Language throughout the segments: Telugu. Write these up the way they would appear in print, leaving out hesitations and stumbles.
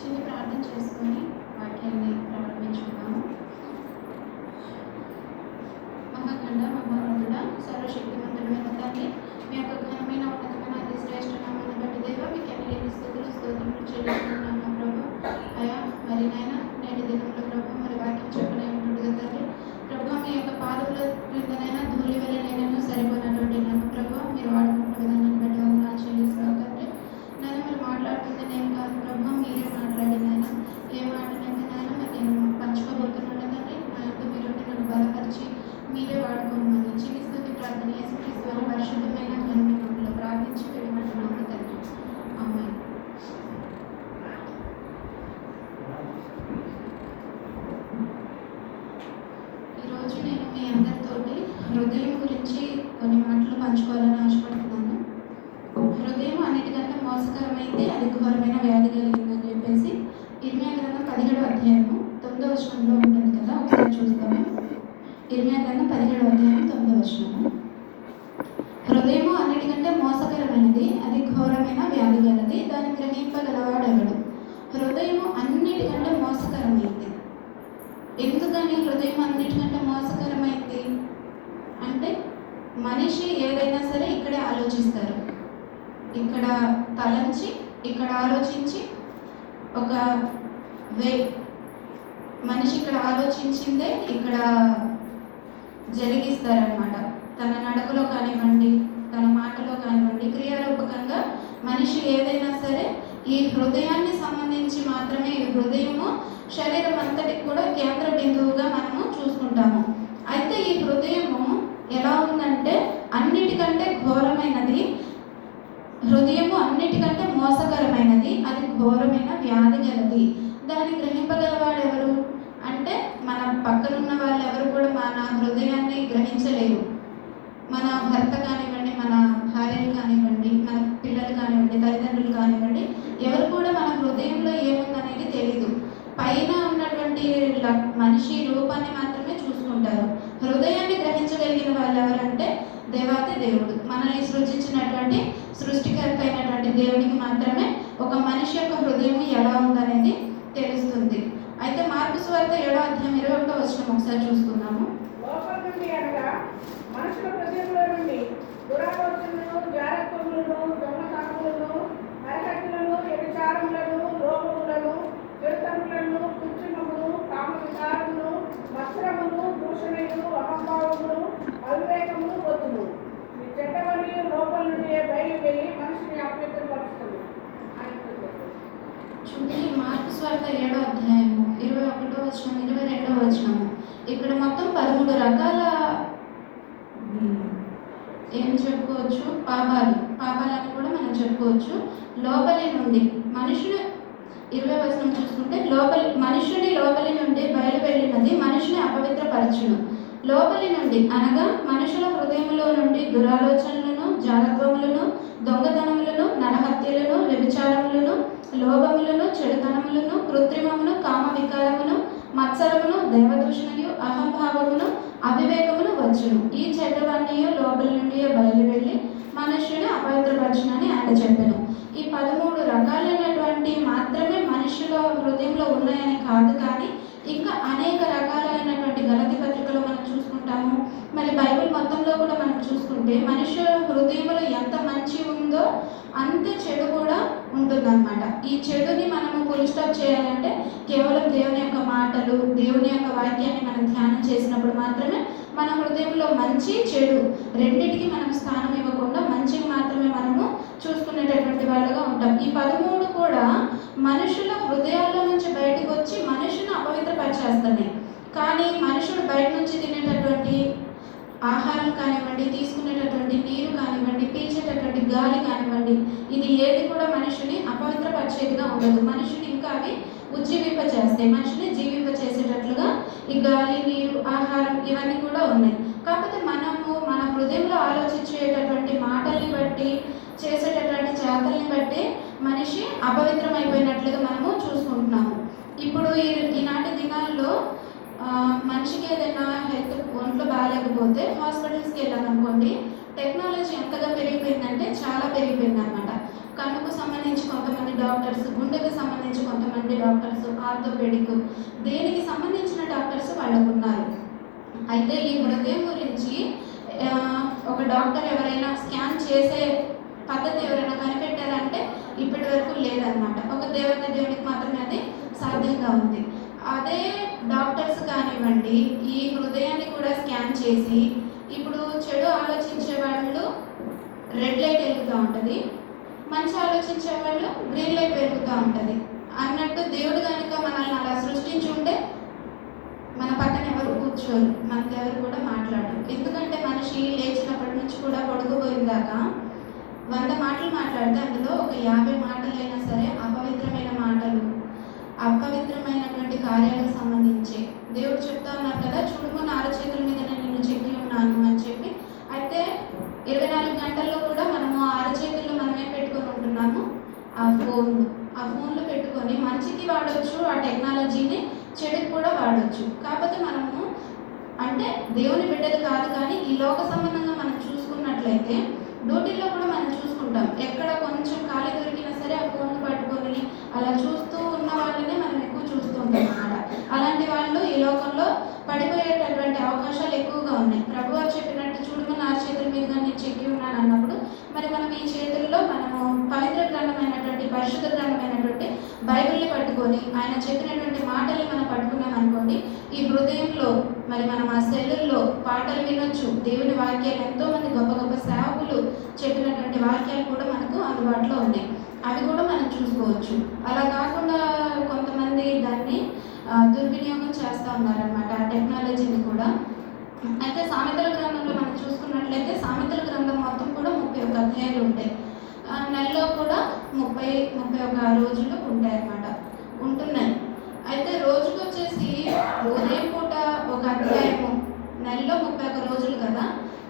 చిన్న ప్రార్థన చేసుకొని వాక్యాన్ని ప్రారంభించుకున్నాము. మహాఖండ మహోన్నతుడ సర్వశక్తిమంతుడైన తండ్రి, మీ యొక్క ఘనమైన ఉన్నతమైన అతి శ్రేష్ఠ నామమును బట్టి దేవా మీకు ఎన్ని స్తుతులు స్తోత్రములు చెల్లిస్తున్నాను ప్రభు. అయా మరి నాయన నేటి దినంలో ప్రభు మరి వాక్యం చెప్పలే ఉంటుండగా తండ్రి ప్రభు మీ యొక్క పాదముల క్రిందనైనా ధూళి వల్ల నేను సరిపోయినటువంటి నన్ను ప్రభు మీరు వాడుకుంటున్న విధానాన్ని బట్టి వందనాలు చెల్లిస్తున్నాను తండ్రి. నన్ను మీరు మాట్లాడుతుంది నేను కాదు ప్రభు, మీరే మాట్లాడినైనా ఏ మాటనైనా మరి నేను పంచుకోబోతున్నాను తండ్రి. నా యొక్క మీరు నన్ను బలపరిచి మీరే వాడుకోమని చిన్న స్తుతి ప్రార్థన యేసుక్రీస్తు వారి పరిశుద్ధమైన ఘనమైన నామములో ప్రార్థించి వేడుకుంటున్నాము తండ్రి. ఆమేన్. ఈరోజు నేను మీ అందరితోటి హృదయం గురించి కొన్ని మాటలు పంచుకోవాలని ఆశపడుతున్నాను. హృదయం అన్నిటికంటే మోసకరమైంది, అది ఘోరమైన వ్యాధి కలిగిందని చెప్పేసి ఇర్మియా గ్రంథం 17వ అధ్యాయము 9వ వచనంలో ఉంటుంది కదా, ఒకసారి చూస్తాము. ఇర్మియా గ్రంథం 17వ అధ్యాయం 9వ వచనము. హృదయము అన్నిటికంటే మోసకరమైనది, అది ఘోరమైన వ్యాధి గలది, దాన్ని గ్రహింపగలవాడెవడు. హృదయము అన్నిటికంటే మోసకరమైంది. ఎందుకని హృదయం అన్నిటికంటే మోసకరమైంది అంటే, మనిషి ఏదైనా సరే ఇక్కడే ఆలోచిస్తారు. ఇక్కడ తలంచి ఇక్కడ ఆలోచించి ఒక మనిషి ఇక్కడ ఆలోచించిందే ఇక్కడ జరిగిస్తారనమాట. తన నడకలో కానివ్వండి, తన మాటలో కానివ్వండి, క్రియారూపకంగా మనిషి ఏదైనా సరే ఈ హృదయాన్ని సంబంధించి మాత్రమే, ఈ హృదయము శరీరం అంతటికి కూడా కేంద్ర బిందువుగా మనము చూసుకుంటాము. అయితే ఈ హృదయము ఎలా ఉందంటే అన్నిటికంటే ఘోరమైనది, హృదయము అన్నిటికంటే మోసకరమైనది, అది ఘోరమైన వ్యాధి గలది. దాన్ని గ్రహింపగలవాడు ఎవరు అంటే, మన పక్కనున్న వాళ్ళు ఎవరు కూడా మన హృదయాన్ని గ్రహించలేరు. మన భర్త కానివ్వండి, మన భార్యలు కానివ్వండి, మన పిల్లలు కానివ్వండి, తల్లిదండ్రులు కానివ్వండి, ఎవరు కూడా మన హృదయంలో ఏముందనేది తెలీదు. పైన ఉన్నటువంటి మనిషి రూపాన్ని మాత్రమే చూసుకుంటారు. హృదయాన్ని గ్రహించగలిగిన వాళ్ళు ఎవరంటే దేవాతి దేవుడు, మనల్ని సృజించినటువంటి సృష్టికర్త అయినటువంటి దేవునికి మాత్రమే ఒక మనిషి యొక్క హృదయం ఎలా ఉందనేది తెలుస్తుంది. అయితే మార్కు సువార్త 7వ అధ్యాయం 21వ వచనం ఒకసారి చూస్తున్నాము. లోపల నుండి అనగా మనుషుల హృదయంలో నుండి దురాలోచనలను, జారత్వములను, దొంగతనములను, నరహత్యలను, వ్యభిచారములను, లోపములను, దుర్తములను, కృత్రిమమును, కామ వికారమును, మత్సరమును, దూషణలు, అహంభావమును, అవివేకమును వద్దును. ఈ చెడ్డవని లోపల నుండి బయలు వెళ్ళి మనిషిని అపవిత్రపరుస్తుంది అని చూడండి, మార్కు సువార్త 7వ అధ్యాయము 21వ వచనం, 22వ వచనము. ఇక్కడ మొత్తం 13 రకాల ఏం చెప్పుకోవచ్చు, పాపాలను కూడా మనం చెప్పుకోవచ్చు. లోపలి నుండి మనుషుడు 20వ వచనం చూసుకుంటే, మనుషుడి లోపలి నుండి బయలు వెళ్ళినది మనిషిని అపవిత్రపరచును. లోపలి నుండి అనగా మనుషుల హృదయంలో నుండి దురాలోచనలను, జారత్వములను, దొంగతనములను, నరహత్యలను, వ్యభిచారములను, లోభములను, చెడుతనములను, కృత్రిమమును, కామ వికారమును, మత్సరమును, దేవదూషణయు, అహంభావమును, అవివేకమును వచ్చును. ఈ చెడ్డవన్నీ లోపలి నుండి బయలు వెళ్ళి మనుష్యుని అపవిత్రపరచునని ఆయన చెప్పాను. ఈ 13 రకాలైనటువంటి మాత్రమే మనుషుల హృదయంలో ఉన్నాయని కాదు, కానీ ఇంకా అనేక రకాలైనటువంటి గలతీ పత్రికలో మనం చూసుకుంటాము. మరి బైబిల్ మొత్తంలో కూడా మనం చూసుకుంటే మనుషుల హృదయంలో ఎంత మంచి ఉందో అంతే చెడు కూడా ఉంటుందన్నమాట. ఈ చెడుని మనము ఫుల్ స్టాప్ చేయాలంటే కేవలం దేవుని యొక్క మాటలు, దేవుని యొక్క వాక్యాన్ని మనం ధ్యానం చేసినప్పుడు మాత్రమే మన హృదయంలో మంచి చెడు రెండింటికి మనం స్థానం ఇవ్వకుండా మంచిని మాత్రమే మనము చూసుకునేటటువంటి వాళ్ళగా ఉంటాం. ఈ 13 కూడా మనుషుల హృదయాల్లో నుంచి బయటకు వచ్చి మనుషుని అపవిత్రపరిచేస్తున్నాయి. కానీ మనుషుడు బయట నుంచి తినేటటువంటి ఆహారం కానివ్వండి, తీసుకునేటటువంటి నీరు కానివ్వండి, పీల్చేటటువంటి గాలి కానివ్వండి, ఇది ఏది కూడా మనిషిని అపవిత్రపరిచేదిగా ఉండదు. మనిషిని ఇంకా అవి ఉజ్జీవింపచేస్తాయి, మనిషిని జీవింపచేసేటట్లుగా ఈ గాలి, నీరు, ఆహారం ఇవన్నీ కూడా ఉన్నాయి. కాకపోతే మనము మన హృదయంలో ఆలోచించేటటువంటి మాటల్ని బట్టి, చేసేటటువంటి చేతల్ని బట్టి మనిషి అపవిత్రమైపోయినట్లుగా మనము చూసుకుంటున్నాము. ఇప్పుడు ఈనాటి దినాల్లో మనిషికి ఏదైనా ఒంట్లో బాగాలేకపోతే హాస్పిటల్స్కి వెళ్ళామనుకోండి, టెక్నాలజీ ఎంతగా పెరిగిపోయిందంటే చాలా పెరిగిపోయింది అనమాట. కన్నుకు సంబంధించి కొంతమంది డాక్టర్స్, గుండెకు సంబంధించి కొంతమంది డాక్టర్స్, ఆర్థోపెడిక్, దేనికి సంబంధించిన డాక్టర్స్ వాళ్ళకు ఉన్నారు. అయితే ఈ హృదయం గురించి ఒక డాక్టర్ ఎవరైనా స్కాన్ చేసే పద్ధతి ఎవరైనా కనిపెట్టారంటే ఇప్పటి వరకు లేదనమాట. ఒక దేవునికి మాత్రమే అది సాధ్యంగా ఉంది. అదే డాక్టర్స్ కానివ్వండి, ఈ హృదయాన్ని కూడా స్కాన్ చేసి ఇప్పుడు చెడు ఆలోచించే వాళ్ళు రెడ్ లైట్ వెలుగుతూ ఉంటుంది, మంచి ఆలోచించే వాళ్ళు గ్రీన్ లైట్ వెలుగుతూ ఉంటుంది అన్నట్టు దేవుడు కనుక మనల్ని అలా సృష్టించి ఉంటే మన పక్కన ఎవరు కూర్చోరు, మనకి ఎవరు కూడా మాట్లాడరు. ఎందుకంటే మనిషి లేచినప్పటి నుంచి కూడా పడుకోబోయిందాకా 100 మాటలు మాట్లాడితే అందులో ఒక 50 మాటలైనా సరే అపవిత్రమైన మాటలు, అపవిత్రమైనటువంటి కార్యాలకు సంబంధించి. దేవుడు చెప్తా ఉన్నారు కదా, చూడుము నా అరచేతుల మీద నేను చెక్కి ఉన్నాను అని చెప్పి. అయితే 24 గంటల్లో కూడా మనము అరచేతుల్లో మనమే పెట్టుకొని ఉంటున్నాము ఆ ఫోన్లు పెట్టుకొని మంచికి వాడవచ్చు ఆ టెక్నాలజీని, చెడుకు కూడా వాడవచ్చు. కాకపోతే మనము అంటే దేవుని బిడ్డలు కాదు కానీ ఈ లోక సంబంధంగా మనం చూసుకున్నట్లయితే డ్యూటీలో కూడా మనం చూసుకుంటాం. ఎక్కడ కొంచెం ఖాళీ దొరికినా సరే ఆ ఫోన్ పట్టుకొని అలా చూస్తూ ఉన్న వాళ్ళనే మనం ఎక్కువ చూస్తూ ఉంటాం అన్నమాట. అలాంటి వాళ్ళు ఈ లోకంలో పడిపోయేటటువంటి అవకాశాలు ఎక్కువగా ఉన్నాయి. ప్రభు వారు చెప్పినట్టు చూడము నా చేతుల మీదుగా నేను చెక్కి ఉన్నాను అన్నప్పుడు మరి మనం ఈ చేతుల్లో మనము పవిత్ర గ్రంథమైనటువంటి పరిశుద్ధ గ్రంథమైనటువంటి బైబిల్ని పట్టుకొని ఆయన చెప్పినటువంటి మాటల్ని మనం పట్టుకున్నాం అనుకోండి, ఈ హృదయంలో మరి మనం ఆ సెల్లుల్లో పాటలు వినొచ్చు. దేవుని వాక్యాలు ఎంతోమంది గొప్ప గొప్ప సేవకులు చెప్పినటువంటి వాక్యాలు కూడా మనకు అందుబాటులో ఉన్నాయి, అవి కూడా మనం చూసుకోవచ్చు. అలా కాకుండా కొంతమంది దాన్ని దుర్వినియోగం చేస్తూ ఉన్నారనమాట ఆ టెక్నాలజీని కూడా. అయితే సామెతల గ్రంథంలో మనం చూసుకున్నట్లయితే సామెతల గ్రంథం మొత్తం కూడా 31 అధ్యాయాలు ఉంటాయి. నెలలో కూడా 31 రోజులు ఉంటాయి అన్నమాట, ఉంటున్నాయి. అయితే రోజుకు వచ్చేసి ఉదయం పూట ఒక అధ్యాయము, నెలలో 31 రోజులు కదా,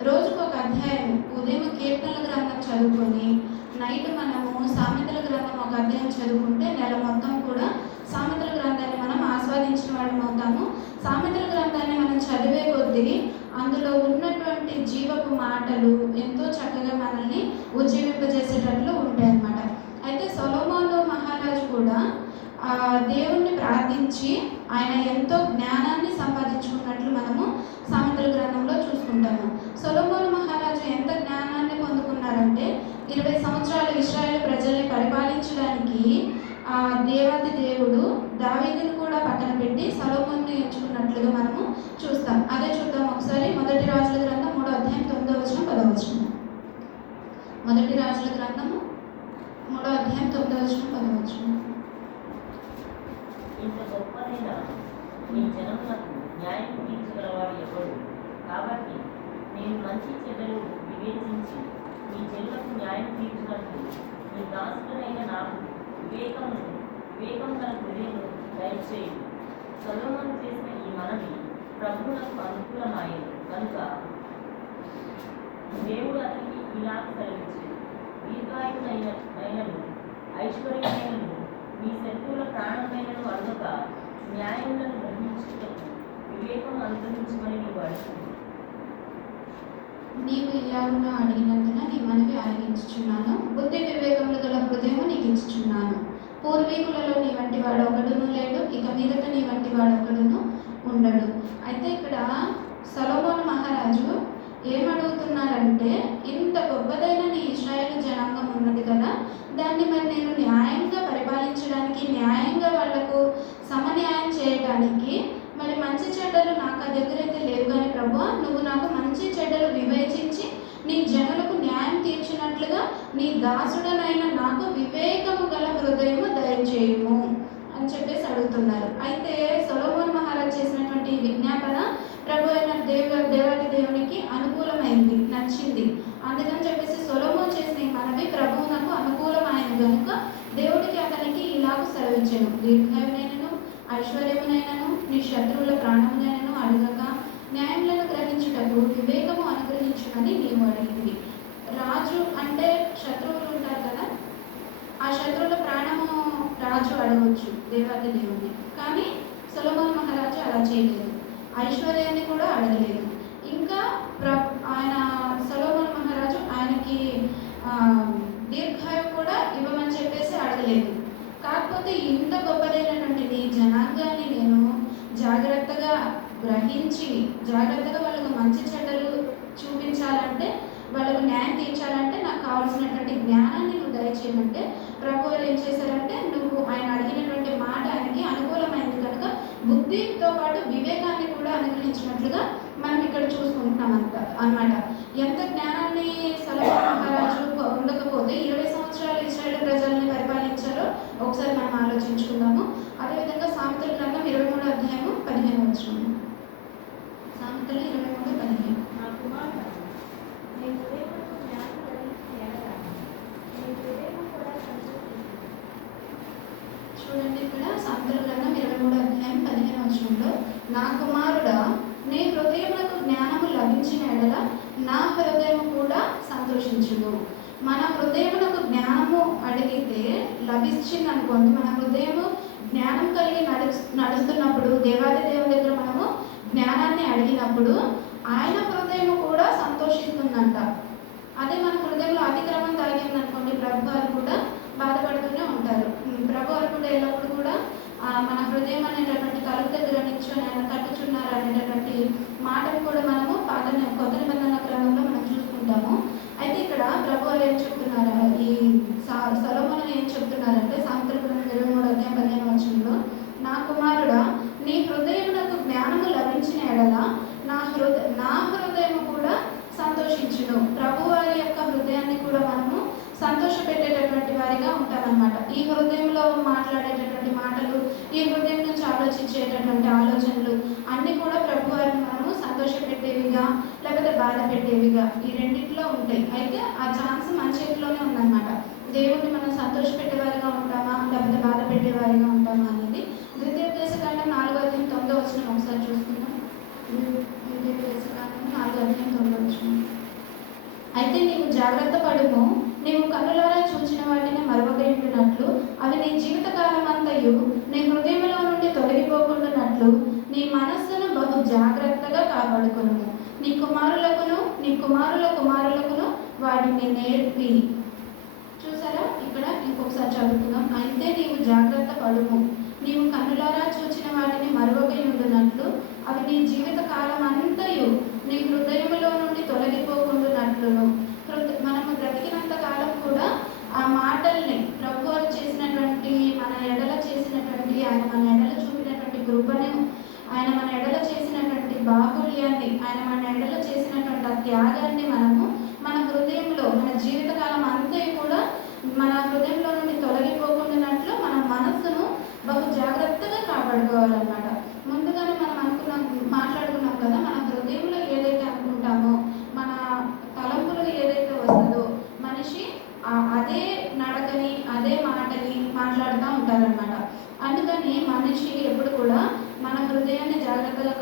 రోజుకు ఒక అధ్యాయము. ఉదయం కీర్తనల గ్రంథం చదువుకొని నైట్ మనము సామెతల గ్రంథం ఒక అధ్యాయం చదువుకుంటే నెల మొత్తం కూడా సామెతల గ్రంథాన్ని మనం ఆస్వాదించిన వాళ్ళం అవుతాము. సామెతల గ్రంథాన్ని మనం చదివే కొద్దీ అందులో ఉన్నటువంటి జీవపు మాటలు ఎంతో చక్కగా మనల్ని ఉజ్జీవింపజేసేటట్లు ఉంటాయి అన్నమాట. అయితే సొలొమోను మహారాజు కూడా దేవుణ్ణి ప్రార్థించి ఆయన ఎంతో జ్ఞానాన్ని సంపాదించుకున్నట్లు మనము సామెతల గ్రంథంలో చూసుకుంటాము. సొలొమోను మహారాజు ఎంత జ్ఞానాన్ని పొందుకున్నారంటే 20 సంవత్సరాలు ఇశ్రాయేలు ప్రజల్ని పరిపాలించడానికి దేవాది దేవుడు దావీదును కూడా పక్కన పెట్టి సొలొమోనుని ఎంచుకున్నట్లుగా మనము చూస్తాం. అదే చూద్దాం ఒకసారి. మొదటి రాజుల గ్రంథం 3వ అధ్యాయం 9వ వచనం 10వ వచనం. మొదటి రాజుల గ్రంథము 3వ అధ్యాయం 9వ వచనం 10వ వచనం. ఇంత గొప్పదైన నీ జనములకు న్యాయం తీర్చగలవాడు ఎవడు? కాబట్టి నేను మంచి చెడ్డలు వివేచించి నీ జనులకు న్యాయం తీర్చినట్లు నీ దాసుడనైన నాకు వివేకం గల హృదయం దయచేయు. సొలొమోను చేసిన ఈ మనవి ప్రభువునకు అనుకూలమాయను కనుక దేవుడు అతనికి ఇలాగ సెలవిచ్చాడు, దీర్ఘాయునైనను ఐశ్వర్యమైనను మీ శత్రువుల ప్రాణమైనను అడుగక న్యాయములను గ్రహించుటకు వివేకం అనుగ్రహించమని నీవు అడుగు. నీవు ఇలాగున అడిగినందున నీ మనవి ఆలకించుచున్నాను, బుద్ధి వివేకములు గల హృదయము నీకు ఇచ్చుచున్నాను. పూర్వీకులలో నీ వంటి వాడు ఒకడును లేడు, ఇక మీదట నీ వంటి వాడు ఒకడును ఉండడు. అయితే ఇక్కడ సొలొమోను మహారాజు ఏమడుగుతున్నారంటే, ఇంత గొప్పదైన నీ ఇశ్రాయేలు జనాంగం ఉన్నది కదా, దాన్ని మరి నేను న్యాయంగా పరిపాలించడానికి, న్యాయంగా వాళ్లకు సమన్యాయం చేయడానికి మరి మంచి చెడ్డలు నాకు దగ్గర అయితే లేవు కానీ ప్రభువా, నువ్వు నాకు మంచి చెడ్డలు వివేచించి నీ జనులకు న్యాయం తీర్చినట్లుగా నీ దాసుడనైన నాకు వివేకము గల హృదయము దయచేయము అని చెప్పేసి అడుగుతున్నారు. అయితే సొలొమోను మహారాజు చేసినటువంటి విజ్ఞాపన ప్రభు అయిన దేవాది దేవునికి అనుకూలమైంది, నచ్చింది. అందుకని చెప్పేసి సొలొమోను చేసిన ఈ మనవి ప్రభువునకు అనుకూలమైనది కనుక దేవుడికి అతనికి ఇలాగ సెలవిచ్చాను, దీర్ఘాయునైనను ఐశ్వర్యమునైనను నీ శత్రువుల ప్రాణమునైనను అడగక న్యాయములను గ్రహించుటకు వివేకము అనుగ్రహించుమని నీవు అడిగింది. రాజు అంటే శత్రువులు ఉంటారు కదా, ఆ శత్రువుల ప్రాణము రాజు అడగవచ్చు దేవాది దేవుని. కానీ సొలొమోను మహారాజు అలా చేయలేదు, ఐశ్వర్యాన్ని కూడా అడగలేదు. ఇంకా ఆయన సొలొమోను మహారాజు ఆయనకి దీర్ఘాయువు కూడా ఇవ్వమని చెప్పేసి అడగలేదు. కాకపోతే ఇంత గొప్పదైనటువంటి నీ జనాంగాన్ని నేను జాగ్రత్తగా గ్రహించి జాగ్రత్తగా వాళ్ళకు మంచి చెడ్డలు చూపించాలంటే, వాళ్ళకు న్యాయం తీర్చాలంటే నాకు కావాల్సినటువంటి జ్ఞానాన్ని నువ్వు దయచేయమంటే ప్రభు వారు ఏం చేశారంటే, నువ్వు ఆయన అడిగినటువంటి మాట ఆయనకి అనుకూలమైంది కనుక బుద్ధితో పాటు వివేకాన్ని కూడా అనుగ్రహించినట్లుగా మనం ఇక్కడ చూసుకుంటున్నాం అన్నమాట. ఎంత జ్ఞానాన్ని సొలొమోను మహారాజు ఉండకపోతే 20 సంవత్సరాలు ఇశ్రాయేలు ప్రజల్ని పరిపాలించారో ఒకసారి మనం ఆలోచించుకుందాము. అదేవిధంగా సామెతల గ్రంథం 23వ అధ్యాయము 15వ వచనం. సామెతలు 23:15. నా కుమారుడా, నీ హృదయమునకు జ్ఞానం కలిగించిన ఎడల నీ హృదయము కూడా సంతోషించును. చూడండి, ఇక్కడ సామెతల గ్రంథం 23వ అధ్యాయం 15వ వచనంలో, నా కుమారుడా, నీ హృదయమునకు జ్ఞానము లభించిన ఎడల నా హృదయము కూడా సంతోషించును. మన హృదయమునకు జ్ఞానము అడిగితే లభించింది అనుకోండి, మన హృదయము జ్ఞానం కలిగి నడుస్తున్నప్పుడు దేవాది దేవుని దగ్గర మనము జ్ఞానాన్ని అడిగినప్పుడు ఆయన హృదయము కూడా సంతోషిస్తుందంట. అదే మన హృదయంలో అతిక్రమం దాగింది అనుకోండి, ప్రభు వారు కూడా బాధపడుతూనే ఉంటారు. ప్రభు వారు కూడా ఎల్లప్పుడు కూడా మన హృదయం అనేటటువంటి తలుపు దగ్గర నిల్చొని ఆయన తట్టుచున్నారు అనేటటువంటి మాటను కూడా మనము కొత్త నిబంధన గ్రంథంలో మనం చూసుకుంటాము. అయితే ఇక్కడ ప్రభు వారు ఏం చెప్తున్నారు, ఈ సొలొమోను ఏం చెప్తున్నారంటే సామెతల గ్రంథం 23వ అధ్యాయం 15వ వచనంలో, నా కుమారుడా, నీ హృదయమునకు జ్ఞానము లభించిన ఎడల నా హృదయము కూడా సంతోషించును. ప్రభు వారి యొక్క హృదయాన్ని కూడా మనము సంతోష పెట్టేటటువంటి వారిగా ఉంటారనమాట. ఈ హృదయంలో మాట్లాడేటటువంటి మాటలు, ఈ హృదయం నుంచి ఆలోచించేటటువంటి ఆలోచనలు అన్నీ కూడా ప్రభు వారిని మనము సంతోష పెట్టేవిగా లేకపోతే బాధ పెట్టేవిగా ఈ రెండింటిలో ఉంటాయి. అయితే ఆ ఛాన్స్ మన చేతిలోనే ఉందన్నమాట. దేవుడిని మనం సంతోష పెట్టేవారిగా ఉంటామా లేకపోతే బాధ పెట్టేవారిగా ఉంటామా అనేది ద్వితీయోపదేశకాండం 4వ అధ్యాయం 9వ వచనం ఒకసారి చూసుకుందాం. ద్వితీయోపదేశకాండం 4వ అధ్యాయం 9వ వచనం. అయితే నీవు జాగ్రత్త పడుము, నీవు కన్నులారా చూచిన వాటిని మరవగలిగినట్లు అవి నీ జీవితకాలం అంతయు నీ హృదయంలో నుండి తొలగిపోకుండానట్లు నీ మనస్సును బహు జాగ్రత్తగా కాపాడుకొను. నీ కుమారుల కుమారులకును వాటిని నేర్పి. చూసారా, ఇక్కడ ఇంకొకసారి చదువుకుందాం. అయితే నీవు జాగ్రత్త పడుము, నీవు కన్నులారా చూచిన వాటిని మరవగలిగినట్లు అవి నీ జీవిత కాలం అంతయు నీ హృదయంలో నుండి తొలగిపోకుండానట్లును. మనము బ్రతికినంత కాలం కూడా ఆ మాటల్ని ప్రభు వారు చేసినటువంటి మన ఎడల చేసినటువంటి ఆయన మన ఎడల చూపినటువంటి కృపను, ఆయన మన ఎడల చేసినటువంటి బాహుళ్యాన్ని, ఆయన మన ఎడల చేసినటువంటి ఆ త్యాగాన్ని మనము మన హృదయంలో మన జీవితకాలం అంతే కూడా మన హృదయంలో నుండి తొలగిపోకుండానట్లు మన మనస్సును బహు జాగ్రత్తగా కాపాడుకోవాలన్నమాట. ముందుగానే మనం మాట్లాడుకున్నాం కదా, మన హృదయంలో ఏదైతే అనుకుంటామో, మన తలంపులు ఏదైతే వస్తుందో మనిషి అదే నడకని అదే మాటని మాట్లాడుతూ ఉంటారనమాట. అందుకని మనిషి ఎప్పుడు కూడా మన హృదయాన్ని జాగ్రత్తగా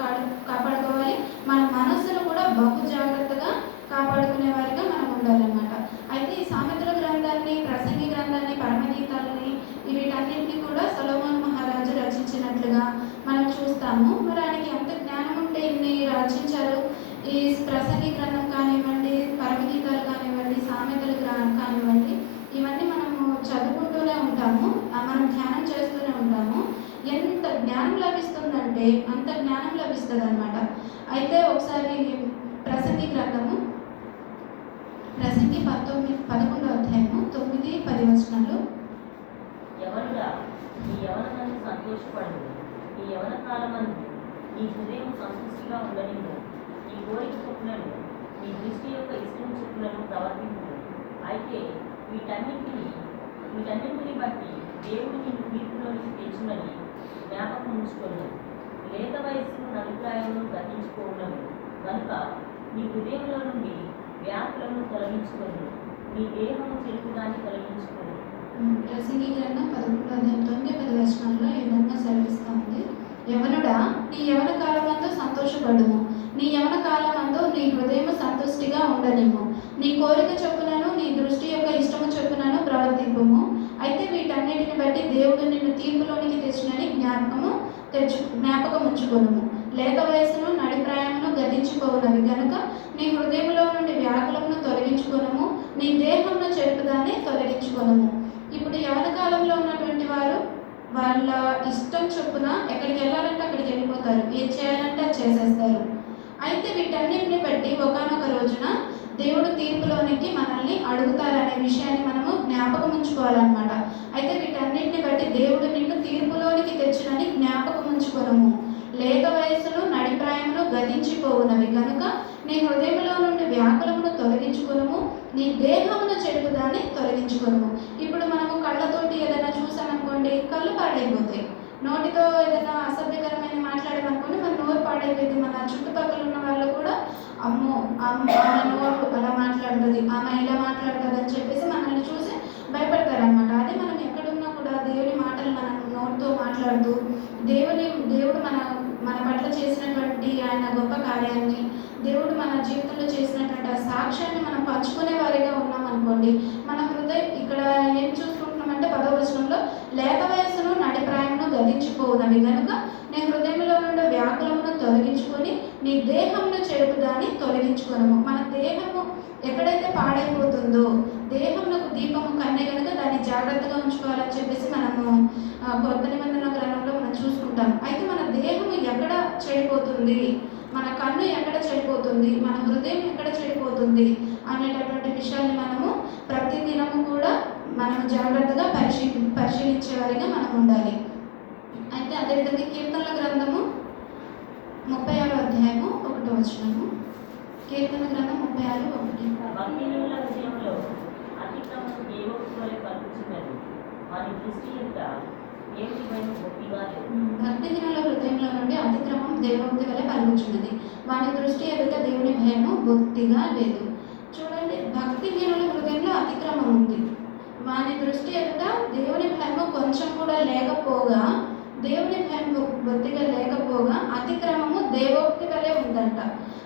కాపాడుకోవాలి, మన మనస్సును కూడా బహు జాగ్రత్తగా కాపాడుకునే వారిగా మనం ఉండాలన్నమాట. అయితే ఈ సామెతల గ్రంథాన్ని, ప్రసంగి గ్రంథాన్ని, పరమగీతాలని వీటన్నింటినీ కూడా సొలొమోను మహారాజు రచించినట్లుగా మనం చూస్తాము. మరి ఆయనకి ఎంత జ్ఞానం ఉంటే ఇన్ని రచించారు. ఈ ప్రసంగి గ్రంథం కానివ్వండి, పరమగీతాలు కానివ్వండి, సామెతలు కానివ్వండి, ఇవన్నీ మనము చదువుకుంటూనే ఉంటాము, మనం ధ్యానం చేస్తూనే ఉంటాము. ఎంత జ్ఞానం లభిస్తుందంటే అంత జ్ఞానం లభిస్తుంది అనమాట. అయితే ఒకసారి ప్రసంగి గ్రంథము, ప్రసంగి 11వ అధ్యాయము 9-10 వచనాలు. ఎవరుగా నీ యవనమందు సంతోషపడు, నీ యవన కాలమందు నీ హృదయం సంతృష్టిగా ఉండనివ్వు, నీ కోరిక చొప్పులను నీ దృష్టి యొక్క ఇష్టం చొప్పులను ప్రవర్తించు. అయితే వీటన్నింటిని బట్టి దేవుడు నిన్ను తీర్పులోనికి తెచ్చునని జ్ఞాపకం ఉంచుకోను. లేత వయస్సును అభిప్రాయమును గ్రహించుకోవడం కనుక నీ హృదయంలో నుండి వ్యాధులను తొలగించుకోను, నీ దేహము చెరుపుదాన్ని తొలగించుకోను. ప్రసంగి గ్రంథం 11వ అధ్యాయం 9-10 వచనాల్లో ఈ విధంగా సెలవిస్తుంది. యవనుడా, నీ యవన కాలమందు సంతోషపడుము, నీ యవన కాలమందు నీ హృదయము సంతుష్టిగా ఉండనిమ్ము, నీ కోరిక చొప్పునను నీ దృష్టి యొక్క ఇష్టము చొప్పునను ప్రవర్తింపుము. అయితే వీటన్నిటిని బట్టి దేవుడు నిన్ను తీర్పులోనికి తెచ్చునని జ్ఞాపకం ఉంచుకొనుము. లేత వయస్సును నడిప్రాయమును గతించిపోవునవి కనుక నీ హృదయంలో నుండి వ్యాకులమును తొలగించుకొనుము. నీ దేహంలో చెడుపుదాన్ని తొలగించుకొనుము. ఇప్పుడు యవన కాలంలో ఉన్నటువంటి వారు వాళ్ళ ఇష్టం చొప్పున ఎక్కడికి వెళ్ళాలంటే అక్కడికి వెళ్ళిపోతారు, ఏది చేయాలంటే అది చేసేస్తారు. అయితే వీటన్నిటిని బట్టి ఒకానొక రోజున దేవుడు తీర్పులోనికి మనల్ని అడుగుతారనే విషయాన్ని మనము జ్ఞాపకం ఉంచుకోవాలన్నమాట. అయితే వీటన్నిటిని బట్టి దేవుడు నిన్ను తీర్పులోనికి తెచ్చునని జ్ఞాపకం ఉంచుకొనుము. లేత వయస్సును నడిప్రాయమును గతించిపోవునవి కనుక నీ హృదయంలో నుండి వ్యాకులమును తొలగించుకొనుము, నీ దేహమును చెడుపుదాన్ని తొలగించుకొనుము. ఇప్పుడు మనము కళ్ళతోటి ఏదైనా చూసామనుకోండి, కళ్ళు పాడైపోతాయి. నోటితో ఏదైనా అసభ్యకరమైన మాట్లాడామనుకోండి, మన నోరు పాడైపోయింది. మన చుట్టుపక్కల ఉన్న వాళ్ళు కూడా అమ్మో ఆమె నోరు అలా మాట్లాడుతుంది, ఆమె ఇలా మాట్లాడుతుంది అని చెప్పేసి మనల్ని చూసి భయపడతారనమాట. అదే మనం ఎక్కడున్నా కూడా దేవుని మాటలు మనం నోటితో మాట్లాడుతూ దేవుడు మన పట్ల చేసినటువంటి ఆయన గొప్ప కార్యాన్ని, దేవుడు మన జీవితంలో చేసినటువంటి ఆ సాక్ష్యాన్ని మనం పంచుకునే వారిగా ఉన్నాం అనుకోండి, మన హృదయం ఇక్కడ ఏం చూసుకుంటున్నామంటే 10వ వచనంలో లేత వయస్సును నడిప్రాయమును గతించిపోవునవి కనుక నీ హృదయంలో నుండి వ్యాకులమును తొలగించుకొని నీ దేహమును చెడుపుదాన్ని తొలగించుకొనుము. మన దేహము ఎక్కడైతే పాడైపోతుందో, దేహంలో దీపము కన్నే కనుక దాన్ని జాగ్రత్తగా ఉంచుకోవాలని చెప్పేసి మనము కొత్త నిబంధన గ్రంథంలో మనం చూసుకుంటాం. అయితే మన దేహము ఎక్కడ చెడిపోతుంది, మన కన్ను ఎక్కడ చెడిపోతుంది, మన హృదయం ఎక్కడ చెడిపోతుంది అనేటటువంటి విషయాన్ని మనము ప్రతి దినము కూడా మనము జాగ్రత్తగా పరిశీలించేవారిగా మనం ఉండాలి. అయితే అదేవిధంగా కీర్తనల గ్రంథము 36వ అధ్యాయము 1వ వచనము. కీర్తన గ్రంథం 36:1. భక్తిహీనుల హృదయంలో అతిక్రమం దేవోక్తి వలె కలుగుచున్నది, వారి దృష్టి యొక్క దేవుని భయం బొత్తిగా లేదు. భక్తిహీనుల హృదయంలో నుండి అతిక్రమం దేవోక్తి వలె కలుగుచున్నది, వాని దృష్టి ఎదుట దేవుని భయము బొత్తిగా లేదు. చూడండి, భక్తిహీనుల హృదయంలో అతిక్రమం ఉంది, వాని దృష్టి ఎదుట దేవుని భయము కొంచెం కూడా లేకపోగా, దేవుని భయం బొత్తిగా లేకపోగా అతిక్రమము దేవోక్తి వలె ఉందంట.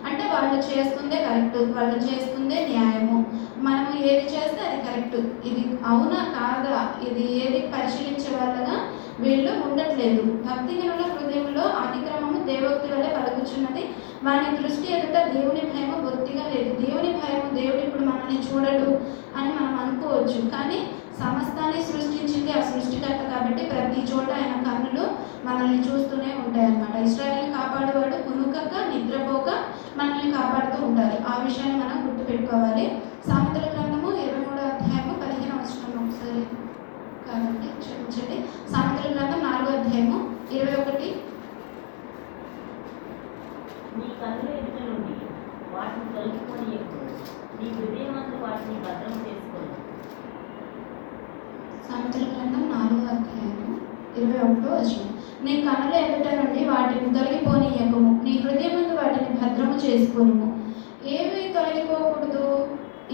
అంటే వాళ్ళు చేస్తుందే కరెక్ట్, వాళ్ళు చేస్తుందే న్యాయము, మనము ఏది చేస్తే అది కరెక్ట్, ఇది అవునా కాదా ఇది ఏది పరిశీలించే వాళ్ళగా వీళ్ళు ఉండట్లేదు. భక్తిహీనుల హృదయంలో అతిక్రమము దేవోక్తి వలె కలుగుచున్నది, వాని దృష్టి ఎదుట దేవుని భయము బొత్తిగా లేదు. దేవుని భయము, దేవుడు ఇప్పుడు మనల్ని చూడడు అని మనం అనుకోవచ్చు, కానీ సమస్తాన్ని సృష్టించింది ఆ సృష్టికర్త కాబట్టి ప్రతి చోట ఆయన కన్నులు మనల్ని చూస్తూనే ఉంటాయి అన్నమాట. ఇశ్రాయేలుని కాపాడేవాడు కునుకక నిద్రపోక మనల్ని కాపాడుతూ ఉంటారు. ఆ విషయాన్ని మనం గుర్తుపెట్టుకోవాలి. సామెతల గ్రంథము 23వ అధ్యాయము 15వ వచనం. ఒకసారి కాదండి, క్షమించండి, సామెతల గ్రంథం 4వ అధ్యాయము 21. నీ కన్నుల ఎదుట నుండి వాటిని తొలగిపోని నీ హృదయమందు వాటిని భద్రం చేసుకోను. సామెతల గ్రంథం 4వ అధ్యాయము 21వ వచనం. నీ కన్నుల ఎదుట నుండి వాటిని తొలగిపోనీయకుము, నీ హృదయమందు వాటిని భద్రము చేసుకొనుము. ఏవి తొలగిపోకూడదు?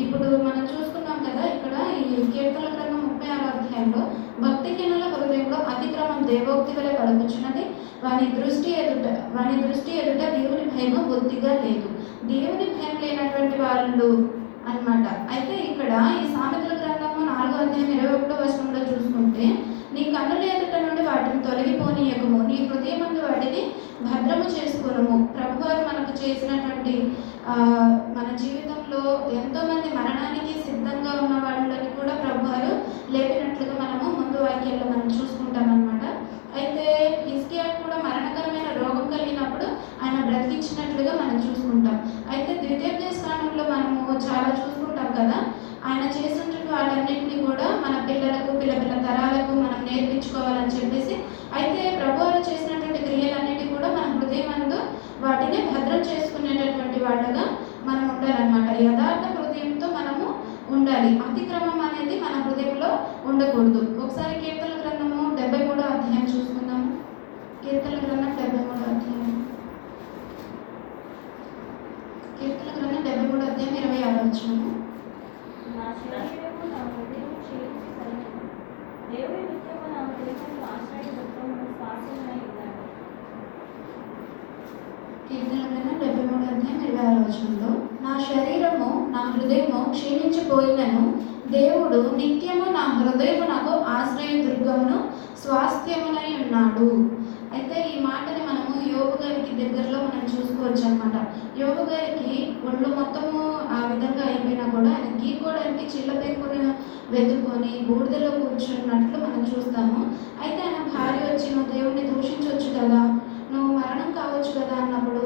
ఇప్పుడు మనం చూసుకున్నాం కదా, ఇక్కడ ఈ కీర్తనల గ్రంథం 36వ అధ్యాయంలో భక్తిహీనుల హృదయంలో అతిక్రమం దేవోక్తి వలె కలుగుచున్నది, వాని దృష్టి ఎదుట దేవుని భయము బొత్తిగా లేదు. దేవుని భయం లేనటువంటి వాళ్ళు అన్నమాట. అయితే ఇక్కడ ఈ సామెతల గ్రంథము 4వ అధ్యాయం 21వ వచనంలో చూసుకుంటే, నీ కన్నుల ఎదుట నుండి వాటిని తొలగిపోనీయకుము, నీ హృదయమందు వాటిని భద్రము చేసుకొనుము. ప్రభువారు మనకు చేసినటువంటి మన జీవితంలో ఎంతోమంది మరణానికి సిద్ధంగా ఉన్న వాళ్ళని కూడా ప్రభువారు లేపినట్లుగా మనము ముందు వాక్యాల్లో మనం చూసుకుంటాం అన్నమాట. అయితే హిజ్కియా కూడా మరణకరమైన రోగం కలిగినప్పుడు ఆయన బ్రతికించినట్లుగా మనం చూసుకుంటాం. అయితే ద్వితీయోపదేశకాండంలో మనము చాలా చూసుకుంటాం కదా, ఆయన చేసిన వాటన్నిటిని కూడా మన పిల్లలకు పిల్ల తరాలకు మనం నేర్పించుకోవాలని చెప్పేసి. అయితే ప్రభువారు చేసినటువంటి క్రియలన్నిటి కూడా మన హృదయమందు వాటిని భద్రం చేసుకునేటటువంటి వాళ్ళగా మనం ఉండాలన్నమాట. యథార్థ హృదయంతో మనము ఉండాలి, అతిక్రమం అనేది మన హృదయంలో ఉండకూడదు. ఒకసారి కీర్తనల గ్రంథము 73వ అధ్యాయం చూసుకుందాము. కీర్తనల గ్రంథం 73వ అధ్యాయం. కీర్తనల గ్రంథం 73వ అధ్యాయం 26వ వచనము. నా శరీరము నా హృదయము క్షీణించి సరినది, దేవుని నిత్యము నా హృదయమును ఆశ్రయదుర్గమును స్వాస్థ్యమై ఉన్నాడు. కీర్తనల గ్రంథం 73వ అధ్యాయం 26వ వచనంలో, నా శరీరము నా హృదయము క్షీణించిపోయినను దేవుడు నిత్యము నా హృదయమునకు ఆశ్రయ దుర్గమును స్వాస్థ్యమునై ఉన్నాడు. అయితే ఈ మాటని మనము యోబు గారికి దగ్గరలో మనం చూసుకోవచ్చు అనమాట. యోబు గారికి ఒళ్ళు మొత్తము ఆ విధంగా అయిపోయినా కూడా ఆయన గీక్కోవడానికి చిల్ల పెంకుని వెతుక్కొని బూడిదలో కూర్చున్నట్లు మనం చూస్తాము. అయితే ఆయన భార్య వచ్చి నువ్వు దేవుడిని దూషించవచ్చు కదా, నువ్వు మరణం కావచ్చు కదా అన్నప్పుడు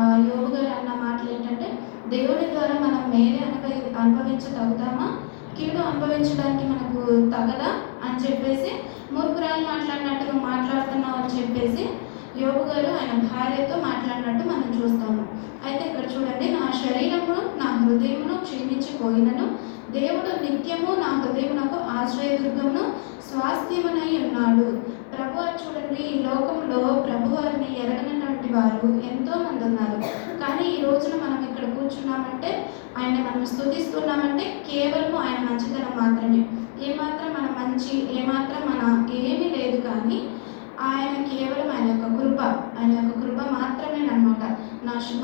ఆ యోబు గారు అన్న మాటలు ఏంటంటే, దేవుడి ద్వారా మనం మేలే అనుభవించగలుగుతామా, కీడు అనుభవించడానికి మనకు తగదా అని చెప్పేసి మూర్ఖురాలు మాట్లాడినట్టు నువ్వు మాట్లాడుతున్నావు అని చెప్పేసి యోబు గారు ఆయన భార్యతో మాట్లాడినట్టు మనం చూస్తాము. అయితే ఇక్కడ చూడండి, నా శరీరమును నా హృదయమును క్షీణించిపోయినను దేవుడు నిత్యము నా హృదయమునకు ఆశ్రయదుర్గమును స్వాస్థ్యమునై ఉన్నాడు. ప్రభు చూడండి, ఈ లోకంలో ప్రభువారిని ఎరగనటువంటి వారు ఎంతో మంది ఉన్నారు. కానీ ఈ రోజున మనం ఇక్కడ కూర్చున్నామంటే, ఆయన మనం స్తుతిస్తున్నామంటే కేవలం ఆయన మంచితనం మాత్రమే. ఏమాత్రం మన మంచి, ఏమాత్రం మన ఏమీ లేదు, కానీ ఆయన కేవలం ఆయన యొక్క కృప మాత్రమేనమాట.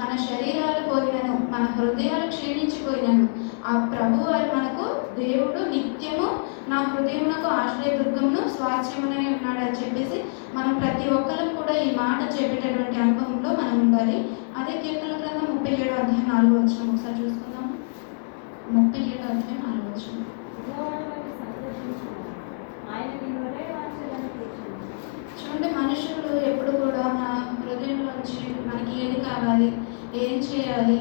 మన శరీరాలు పోయినను, మన హృదయాలు క్షీణించిపోయినను ఆ ప్రభువారు మనకు దేవుడు నిత్యము నా హృదయమునకు ఆశ్రయదుర్గమును స్వాస్థ్యమునై ఉన్నాడు అని చెప్పేసి మనం ప్రతి ఒక్కరం కూడా ఈ మాట చెప్పేటటువంటి అనుభవంలో మనం ఉండాలి. అదే కీర్తన గ్రంథం 37వ అధ్యాయం 4వ వచనం ఒకసారి చూసుకుందాం. 37వ అధ్యాయం 4వ వచనం. చూడండి, మనుషులు ఎప్పుడు కూడా మన హృదయంలోంచి మనకి ఏది కావాలి, ఏం చేయాలి,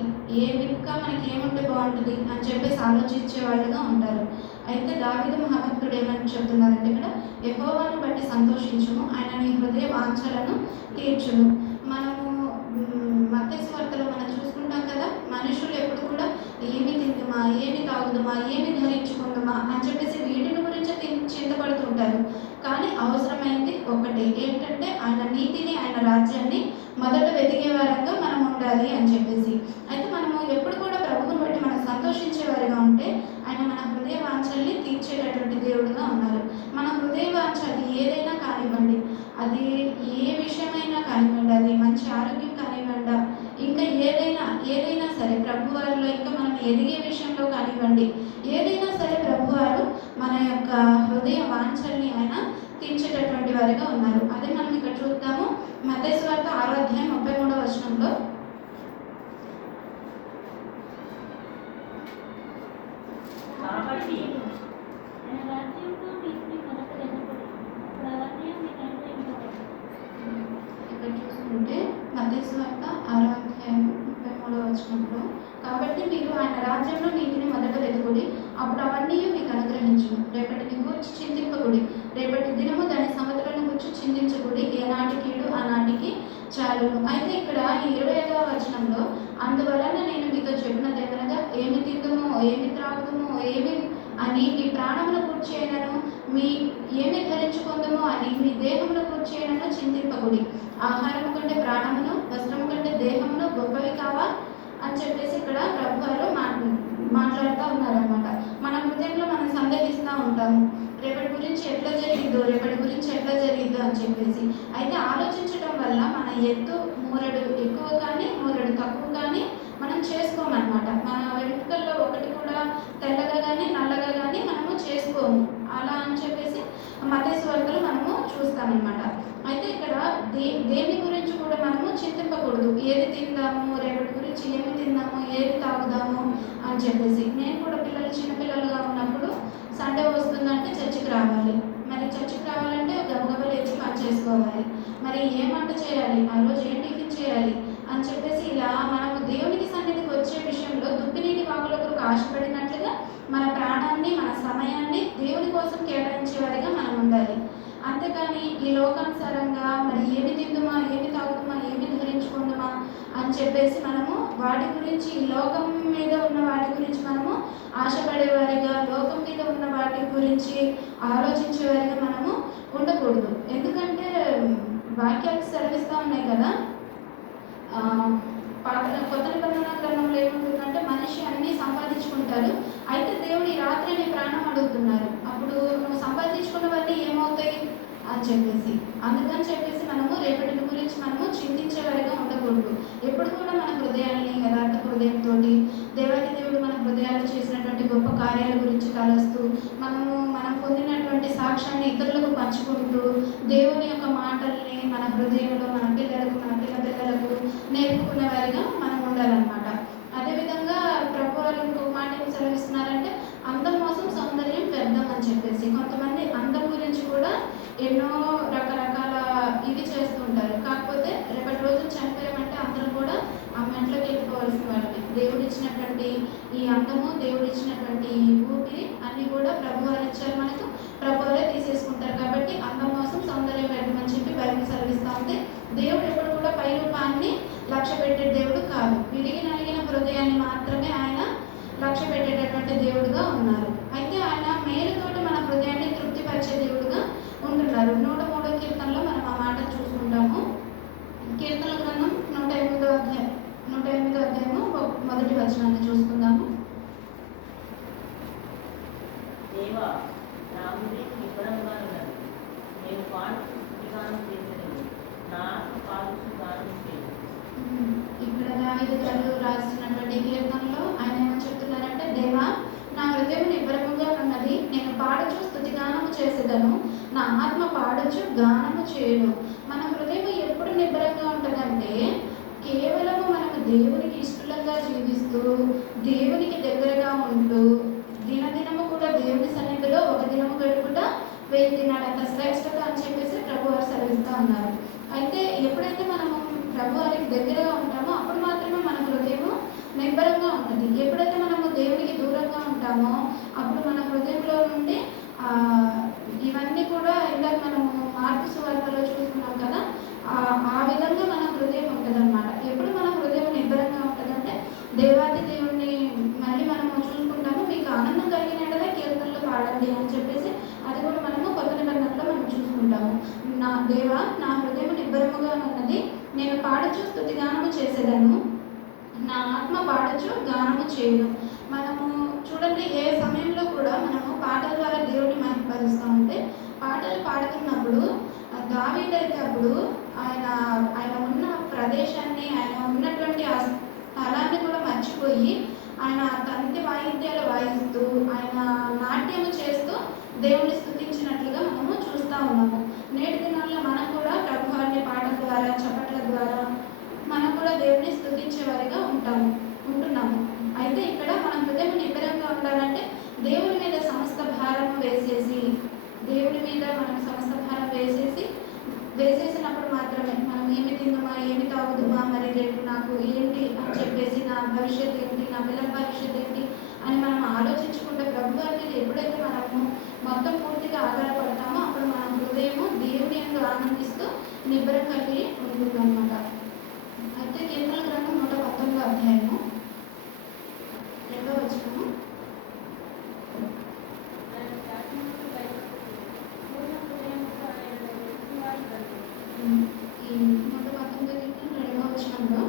ఇంకా మనకి ఏముంటే బాగుంటుంది అని చెప్పేసి ఆలోచించే వాళ్ళుగా ఉంటారు. అయితే దావీదు మహాభక్తుడు ఏమని చెప్తున్నారంటే, ఇక్కడ యెహోవాను బట్టి సంతోషించుము, ఆయన నీ హృదయ వాంఛలను తీర్చును. మనము మత్తయి సువార్తలో మనం చూసుకుంటాం కదా, మనుషులు ఎప్పుడు కూడా ఏమి తిందుమా, ఏమి తాగుదుమా, ఏమి ధరించుకుందుమా అని చెప్పేసి వీటిని గురించి చింతపడుతుంటారు. కానీ అవసరమైంది ఒకటి ఏంటంటే, ఆయన నీతిని, ఆయన రాజ్యాన్ని మొదట వెతికే వారంగా మనం ఉండాలి అని చెప్పేసి. అయితే మనము ఎప్పుడు కూడా ప్రభువుని బట్టి మనం సంతోషించేవారిగా ఉంటే ఆయన మన హృదయ వాంఛల్ని తీర్చేటటువంటి దేవుడుగా ఉన్నారు. మన హృదయ వాంఛ అది ఏదైనా కానివ్వండి, అది ఏ విషయమైనా కానివ్వండి, అది మంచి ఆరోగ్యం కానివ్వండి, ఇంకా ఏదైనా సరే ప్రభువారిలో ఇంకా మనం ఎదిగే విషయంలో కానివ్వండి, ఏదైనా సరే ప్రభువారు మన యొక్క హృదయ వాంఛల్ని ఆయన తీర్చేటటువంటి వారిగా ఉన్నారు. అదే మనం ఇక్కడ చూద్దాము. మత్తయి సువార్త 6వ అధ్యాయం 33వ వచనంలో, ఇక్కడ చూసుకుంటే మత్తయి సువార్త 6వ అధ్యాయం 33వ వచనంలో, కాబట్టి మీరు ఆయన రాజ్యంలో నీతిని మొదట వెతుకుడి, అప్పుడు అవన్నీ మీకు అనుగ్రహించును. రేపటిని గూర్చి చింతింపకుడి, రేపటి దినము దాని సమతులను గూర్చి చింతించకుడి, ఏనాటి కీడు ఆనాటికి చాలును. అయితే ఇక్కడ ఈ 25వ వచనంలో, అందువలన నేను మీతో చెప్పినదేమనగా, ఏమి తిందుమో, ఏమి త్రాగుదుమో, ఏమి అని మీ ప్రాణమును కూర్చేయనను, మీ ఏమి ధరించుకుందుమో అని మీ దేహమును కూర్చేయనను చింతింపకుడి. ఆహారము కంటే ప్రాణమును, వస్త్రము కంటే దేహమును గొప్పవి కావా అని చెప్పేసి ఇక్కడ ప్రభు గారు మాట్లాడుతూ ఉన్నారనమాట. మన హృదయంలో మనం సందేహిస్తూ ఉంటాము, రేపటి గురించి ఎట్లా జరిగిద్దో అని చెప్పేసి. అయితే ఆలోచించడం వల్ల మన ఎత్తు మూరెడు ఎక్కువ కానీ మూరెడు తక్కువ కానీ మనం చేసుకోమన్నమాట. మన వెంట్రుకల్లో ఒకటి కూడా తెల్లగా కానీ నల్లగా కానీ మనము చేసుకోము. అలా అని చెప్పేసి మత్తయి సువార్తలో మనము చూస్తామన్నమాట. అయితే ఇక్కడ దేని గురించి కూడా మనము చింతింపకూడదు. ఏది తిందాము, రేపటి గురించి ఏమి తిందాము, ఏది తాగుదాము అని చెప్పేసి. నేను కూడా చిన్నపిల్లలుగా ఉన్నప్పుడు సండే వస్తుందంటే చర్చికి రావాలి. మరి చర్చికి రావాలంటే గబగబా లేచి పని చేసుకోవాలి. మరి ఏం వంట చేయాలి, ఆ రోజు ఏం టిఫిన్ చేయాలి అని చెప్పేసి ఇలా మనము దేవునికి సన్నిధికి వచ్చే విషయంలో దుప్పినీటి వాగుల కొరకు ఆశపడినట్లుగా మన ప్రాణాన్ని, మన సమయాన్ని దేవుని కోసం కేటాయించే వారిగా మనం ఉండాలి. అంతేకాని ఈ లోకానుసారంగా మరి ఏమి తిందుమా, ఏమి తాగుతుమా, ఏమి ధరించుకుందామా అని చెప్పేసి మనము వాటి గురించి, ఈ లోకం మీద ఉన్న వాటి గురించి మనము ఆశపడేవారిగా, లోకం మీద ఉన్న వాటి గురించి ఆలోచించేవారిగా మనము ఉండకూడదు. ఎందుకంటే వాక్యాలు సెలవిస్తూ ఉన్నాయి కదా, కొత్త నిబంధన గ్రంథంలో ఏముంటుందంటే, మనిషి అన్నీ సంపాదించుకుంటారు, అయితే దేవుడు ఈ రాత్రి నీ ప్రాణం అడుగుతున్నారు, అప్పుడు నువ్వు సంపాదించుకున్నవన్నీ ఏమవుతాయి అని చెప్పేసి. అందుకని చెప్పేసి మనము రేపటి గురించి మనము చింతించేవారిగా ఉండకూడదు. ఎప్పుడు కూడా మన హృదయాన్ని యథార్థ హృదయంతో దేవాది దేవుడు మన హృదయాలు చేసినటువంటి గొప్ప కార్యాల గురించి తలస్తూ మనం పొందినటువంటి ఉన్నటువంటి సాక్ష్యాన్ని ఇతరులకు పంచుకుంటూ దేవుని యొక్క మాటల్ని మన హృదయంలో మన పిల్లలకు మన పిల్లలకు నేర్పుకునే వారిగా మనం ఉండాలన్నమాట. అదేవిధంగా ప్రభు వారు ఇంకో మాట ఏం సెలవిస్తున్నారంటే అందం మోసం సౌందర్యం వ్యర్థం అని చెప్పేసి. కొంతమంది అందం గురించి కూడా ఎన్నో రకరకాల ఇవి చేస్తుంటారు. కాకపోతే రేపటి రోజు చనిపోయామంటే అందరం కూడా ఆ మెంట్లోకి వెళ్ళిపోవాల్సిన వాళ్ళని. దేవుడు ఇచ్చినటువంటి ఈ అందము, దేవుడు ఇచ్చినటువంటి ఈ ఊపిరి అన్నీ కూడా ప్రభు వారు ఇచ్చారు మనకు, ప్రభు వారే తీసేసుకుంటారు. కాబట్టి అందం మోసం సౌందర్యం వ్యర్థం అని చెప్పి బైబిల్ సెలవిస్తూ ఉంది. దేవుడు ఎప్పుడు కూడా పై రూపాన్ని లక్ష్య పెట్టే దేవుడు కాదు. విరిగి నలిగిన హృదయాన్ని మాత్రమే ఆయన లక్ష్య పెట్టేటటువంటి దేవుడుగా ఉన్నారు. అయితే ఆయన మేలుతోటి మన హృదయాన్ని తృప్తిపరిచే దేవుడుగా ఉంటున్నారు. 103వ కీర్తనలో మనం ఆ మాట చూసుకుంటాము. కీర్తన గ్రంథం 108వ అధ్యాయము మొదటి వచనాన్ని చూసుకుందాము. దేవా, నా హృదయం నిబ్బరంగా ఉన్నది, నేను పాడుతూ స్తుతిగానం చేసేదను, నా ఆత్మ పాడుతూ గానం చేయను. ఇక్కడ దావీదు గారు రాసినటువంటి కీర్తనలో ఆయన ఏమని చెప్తున్నారంటే, దేవా నా హృదయం నిబ్బరముగా ఉన్నది, నేను పాడుచు స్తుతిగానము చేసేదను, నా ఆత్మ పాడుచు గానము చేయను. మన హృదయం ఎప్పుడు నిబ్బరంగా ఉంటుందంటే కేవలము మనము దేవునికి ఇష్టంగా జీవిస్తూ దేవునికి దగ్గరగా ఉంటూ దినదినము కూడా దేవుని సన్నిధిలో ఒక దినము గడుపుట 1000 దినాలంత శ్రేష్టత అని చెప్పేసి ప్రభు వారు సెలవిస్తూ ఉన్నారు. అయితే ఎప్పుడైతే మనము ప్రభు వారికి దగ్గరగా ఉంటామో అప్పుడు మాత్రమే మన హృదయము నిబ్బరంగా ఉంటుంది. ఎప్పుడైతే మనము దేవునికి దూరంగా ఉంటామో అప్పుడు మన హృదయంలో నుండి ఇవన్నీ కూడా ఇందాక మనము మార్పు సువార్తలో చూసుకున్నాం కదా, ఆ విధంగా మన హృదయం ఉంటుంది అన్నమాట. ఎప్పుడు మన హృదయం నిబ్బరంగా ఉంటుందంటే దేవాది దేవుణ్ణి మళ్ళీ మనము చూసుకుంటాము. మీకు ఆనందం కలిగినట్టుగా కీర్తనలు పాడండి అని చెప్పేసి అది కూడా మనము కొత్త నిబంధనలో మనం చూసుకుంటాము. నా దేవా నా హృదయం నిబ్బరముగా ఉన్నది, నేను పాడుచు స్తుతిగానము చేసేదను, నా ఆత్మ పాడుచు గానము చేయను. మనము చూడండి, ఏ సమయంలో కూడా మనము పాటల ద్వారా దేవుడిని మహిమపరుస్తూ ఉంటే పాటలు పాడుతున్నప్పుడు దావీదు అయితే అప్పుడు ఆయన ఉన్న ప్రదేశాన్ని, ఆయన ఉన్నటువంటి ఆ స్థలాన్ని కూడా మర్చిపోయి ఆయన తంతి వాయిద్యాలు వాయిస్తూ ఆయన నాట్యము చేస్తూ దేవుని స్తుతించినట్లుగా మనము చూస్తూ ఉన్నాము. నేటి దినాల్లో మనం కూడా ప్రభు వారిని పాటల ద్వారా చప్పట్ల ద్వారా మనం కూడా దేవుని స్తుతించే వారిగా ఉంటున్నాము. అయితే ఇక్కడ మన హృదయం నిబ్బరంగా ఉండాలంటే దేవుని మీద సమస్త భారము వేసేసి, దేవుని మీద మనం సమస్త భారం వేసేసినప్పుడు మాత్రమే మనం ఏమి తిందుమా, ఏమి తాగుదుమా, మరి రేపు నాకు ఏంటి అని చెప్పేసి, నా భవిష్యత్తు ఏంటి, నా పిల్లల భవిష్యత్తు ఏంటి అని మనం ఆలోచించుకుంటే ప్రభు వారి మీద ఎప్పుడైతే మనము మొత్తం పూర్తిగా ఆధారపడతామో అప్పుడు మన హృదయము దేవుని యందు ఆనందిస్తూ నిబ్బరం కలిగి ఉంటుంది అన్నమాట. అయితే కీర్తన గ్రంథం 119వ అధ్యాయము 2వ వచనము. ఈ 119వ కీర్తన 2వ వచనంలో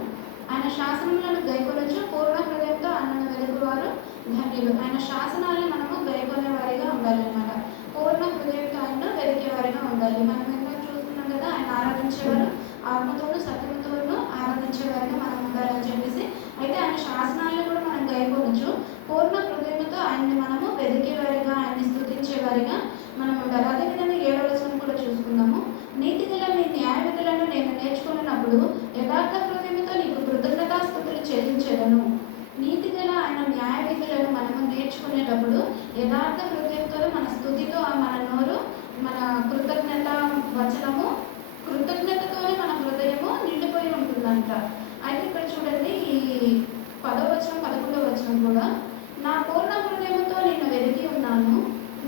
ఆయన శాసనములను గైకొనొచ్చు పూర్ణ హృదయంతో ఆయనను వెలుగువారు ధన్యులు. ఆయన శాసనాలను మనము గైకొనే వారిగా ఉండాలన్నమాట. పూర్ణ హృదయంతో ఆయన వెతికే వారిగా ఉండాలి. మనం ఎందుకు చూస్తున్నాం కదా, ఆయన ఆరాధించేవారు ఆత్మతోనూ సత్యముతోనూ ఆరాధించేవారిగా మనం ఉండాలని చెప్పేసి. అయితే ఆయన శాసనాలను కూడా మనం గైకొనొచ్చు, పూర్ణ హృదయంతో ఆయన్ని మనము వెతికేవారిగా, ఆయన్ని స్తుతించేవారిగా మనం ఉండాలి. అదేవిధంగా 7వ వచనం కూడా చూసుకుందాము. నీతిగల నీ న్యాయ విధులను నేను నేర్చుకున్నప్పుడు యథార్థ హృదయంతో నీకు కృతజ్ఞతాస్తుతులు చెల్లించేదను. నీతిగల ఆయన న్యాయ విధులను మనము నేర్చుకునేటప్పుడు యథార్థ హృదయంతో మన స్తుతితో మన నోరు, మన కృతజ్ఞత వచనము, కృతజ్ఞతతోనే మన హృదయము నిండిపోయి ఉంటుందంట. అయితే ఇక్కడ చూడండి, ఈ 10వ వచనం 11వ వచనం కూడా, నా పూర్ణ హృదయముతో నేను వెతికి ఉన్నాను,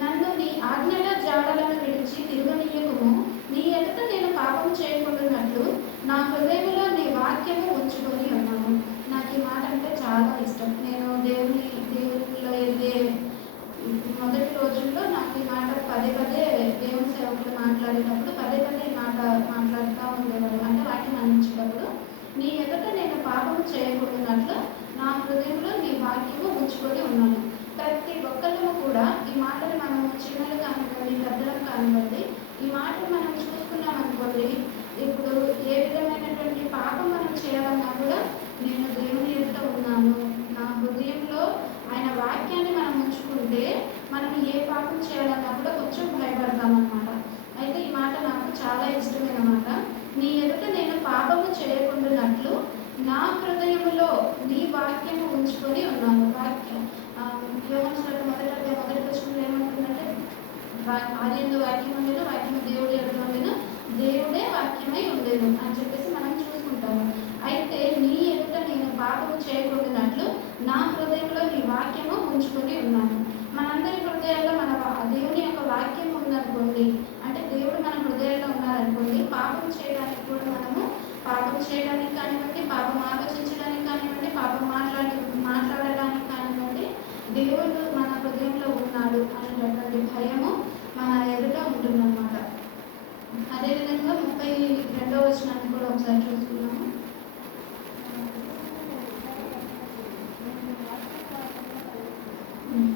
నన్ను నీ ఆజ్ఞల జాడలను విడిచి తిరుగనీయకుము, నీ ఎదుట నేను పాపం చేయకుండానట్లు నా హృదయంలో నీ వాక్యము ఉంచుకొని ఉన్నాను. నాకు ఈ మాట అంటే చాలా ఇష్టం. నేను దేవునిలో ఎదిగే మొదటి రోజుల్లో నాకు ఈ మాట పదే దేవుని సేవకులు మాట్లాడేటప్పుడు పదే ఈ మాట మాట్లాడుతూ ఉండేవాడు. అంటే వాటిని అందించేటప్పుడు, నీ ఎదుట నేను పాపం చేయకుండానట్లు నా హృదయంలో నీ వాక్యము ఉంచుకొని ఉన్నాను. ప్రతి ఒక్కళ్ళము కూడా ఈ మాటలు మనం చిన్నలు కానివ్వండి, పెద్దలకు కానివ్వండి, ఈ మాటలు మనం చూసుకున్నాం అనుకోండి, ఇప్పుడు ఏ విధమైనటువంటి పాపం మనం చేయాలన్నా కూడా నేను దేవుని ఎదుట ఉన్నాను, నా హృదయంలో ఆయన వాక్యాన్ని మనం ఉంచుకుంటే మనం ఏ పాపం చేయాలన్నా కూడా కొంచెం భయపడాలి. పాపము చేయకుండానట్లు నా హృదయములో నీ వాక్యము ఉంచుకొని ఉన్నాను. వాక్యం యోహాను మొదటి వచనంలో ఏమంటుందంటే ఆదియందు వాక్యం ఉండేను, వాక్యము దేవుడు ఎదుట ఉండేను, దేవుడే వాక్యమై ఉండేను అని చెప్పేసి మనం చూసుకుంటాము. అయితే నీ ఎదుట నేను పాపము చేయకుండానట్లు నా హృదయంలో నీ వాక్యము ఉంచుకొని ఉన్నాను. మనందరి హృదయాల్లో మన దేవుని యొక్క వాక్యం ఉందనుకోండి, అంటే దేవుడు మన హృదయాల్లో ఉన్నారనుకోండి, పాపం చేయడానికి కూడా మనము పాపం చేయడానికి కానివ్వండి, పాపం ఆలోచించడానికి కానివ్వండి, పాపం మాట్లాడడానికి కానివ్వండి, దేవుడు మన హృదయంలో ఉన్నాడు అనేటటువంటి భయము మన ఎదుట ఉంటుందన్నమాట. అదేవిధంగా 32వ వచనాన్ని కూడా ఒకసారి చూసుకున్నాము.